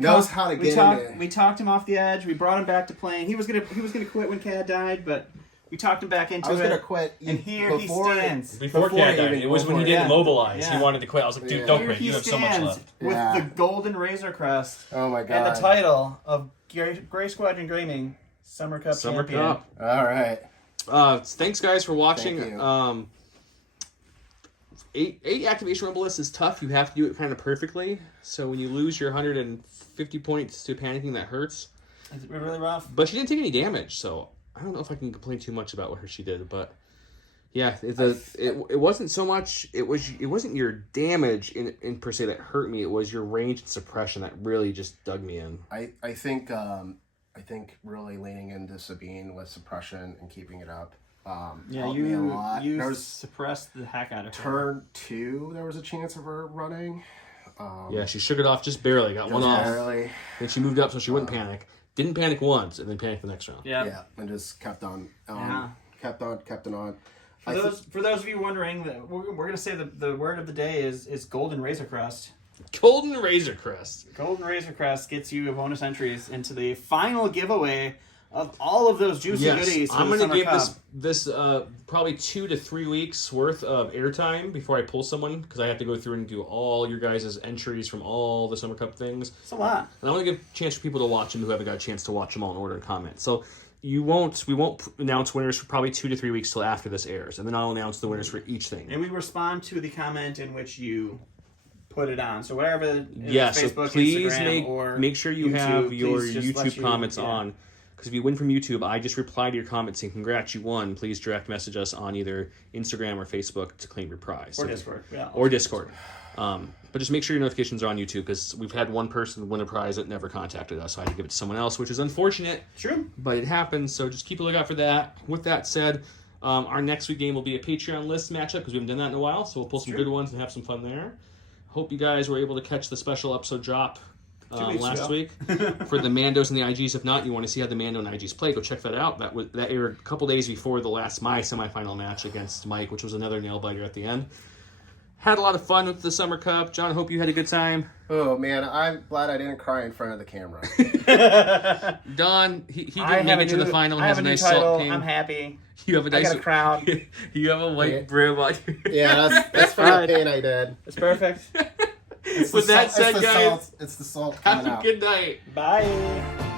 knows how to get in there. We talked him off the edge. We brought him back to playing. He was gonna quit when Cad died, but we talked him back into it. I was gonna quit, and here he stands. Before Cad died, it was when he didn't mobilize. Yeah. He wanted to quit. I was like, dude, don't quit. He You have so much stands left. with the golden Razor Crest. Oh my god! And the title of Gray Squadron Gaming Summer Cup champion. Cup. All right. Thanks, guys, for watching. Thank you. Eight activation rumble lists is tough. You have to do it kind of perfectly. So when you lose your 150 points to panicking, that hurts. It's really rough. But she didn't take any damage, so I don't know if I can complain too much about what she did. But yeah, it wasn't so much. It wasn't your damage in per se that hurt me. It was your range and suppression that really just dug me in. I think really leaning into Sabine with suppression and keeping it up. Helped me a lot. You suppressed the heck out of her. Turn 2, there was a chance of her running. Yeah, she shook it off just barely. Got one off. Barely. Then she moved up so she wouldn't panic. Didn't panic once, and then panicked the next round. Yeah, and just kept on. Kept on. For those of you wondering, we're going to say the word of the day is Golden Razor Crest. Golden Razor Crest. Golden Razor Crest gets you bonus entries into the final giveaway of all of those juicy goodies. I'm going to give this probably 2 to 3 weeks worth of airtime before I pull someone, because I have to go through and do all your guys' entries from all the Summer Cup things. It's a lot. And I want to give a chance for people to watch them who haven't got a chance to watch them all in order and comment. So we won't announce winners for probably 2 to 3 weeks till after this airs, and then I'll announce the winners for each thing. And we respond to the comment in which you put it on. So whatever Facebook, so please Instagram, or make sure you YouTube, have your YouTube YouTube comments on. Because if you win from YouTube, I just reply to your comment saying, congrats, you won. Please direct message us on either Instagram or Facebook to claim your prize. Or Discord. Yeah. Or Discord. But just make sure your notifications are on YouTube, because we've had one person win a prize that never contacted us, so I had to give it to someone else, which is unfortunate. True. But it happens, so just keep a lookout for that. With that said, our next week game will be a Patreon list matchup, because we haven't done that in a while, so we'll pull some good ones and have some fun there. Hope you guys were able to catch the special episode drop last week for the Mandos and the IGs. If not, you want to see how the Mando and IGs play, go check that out. That aired a couple days before my semifinal match against Mike, which was another nail biter at the end. Had a lot of fun with the Summer Cup. John, I hope you had a good time. Oh man, I'm glad I didn't cry in front of the camera. Don, he didn't make it to the final. I have a new nice title. salt king. I'm happy. You have a nice. I got a crown. You have a white brim on. Yeah, that's for the pain I did. It's perfect. With that said, guys, it's the salt. Have a good night. Bye.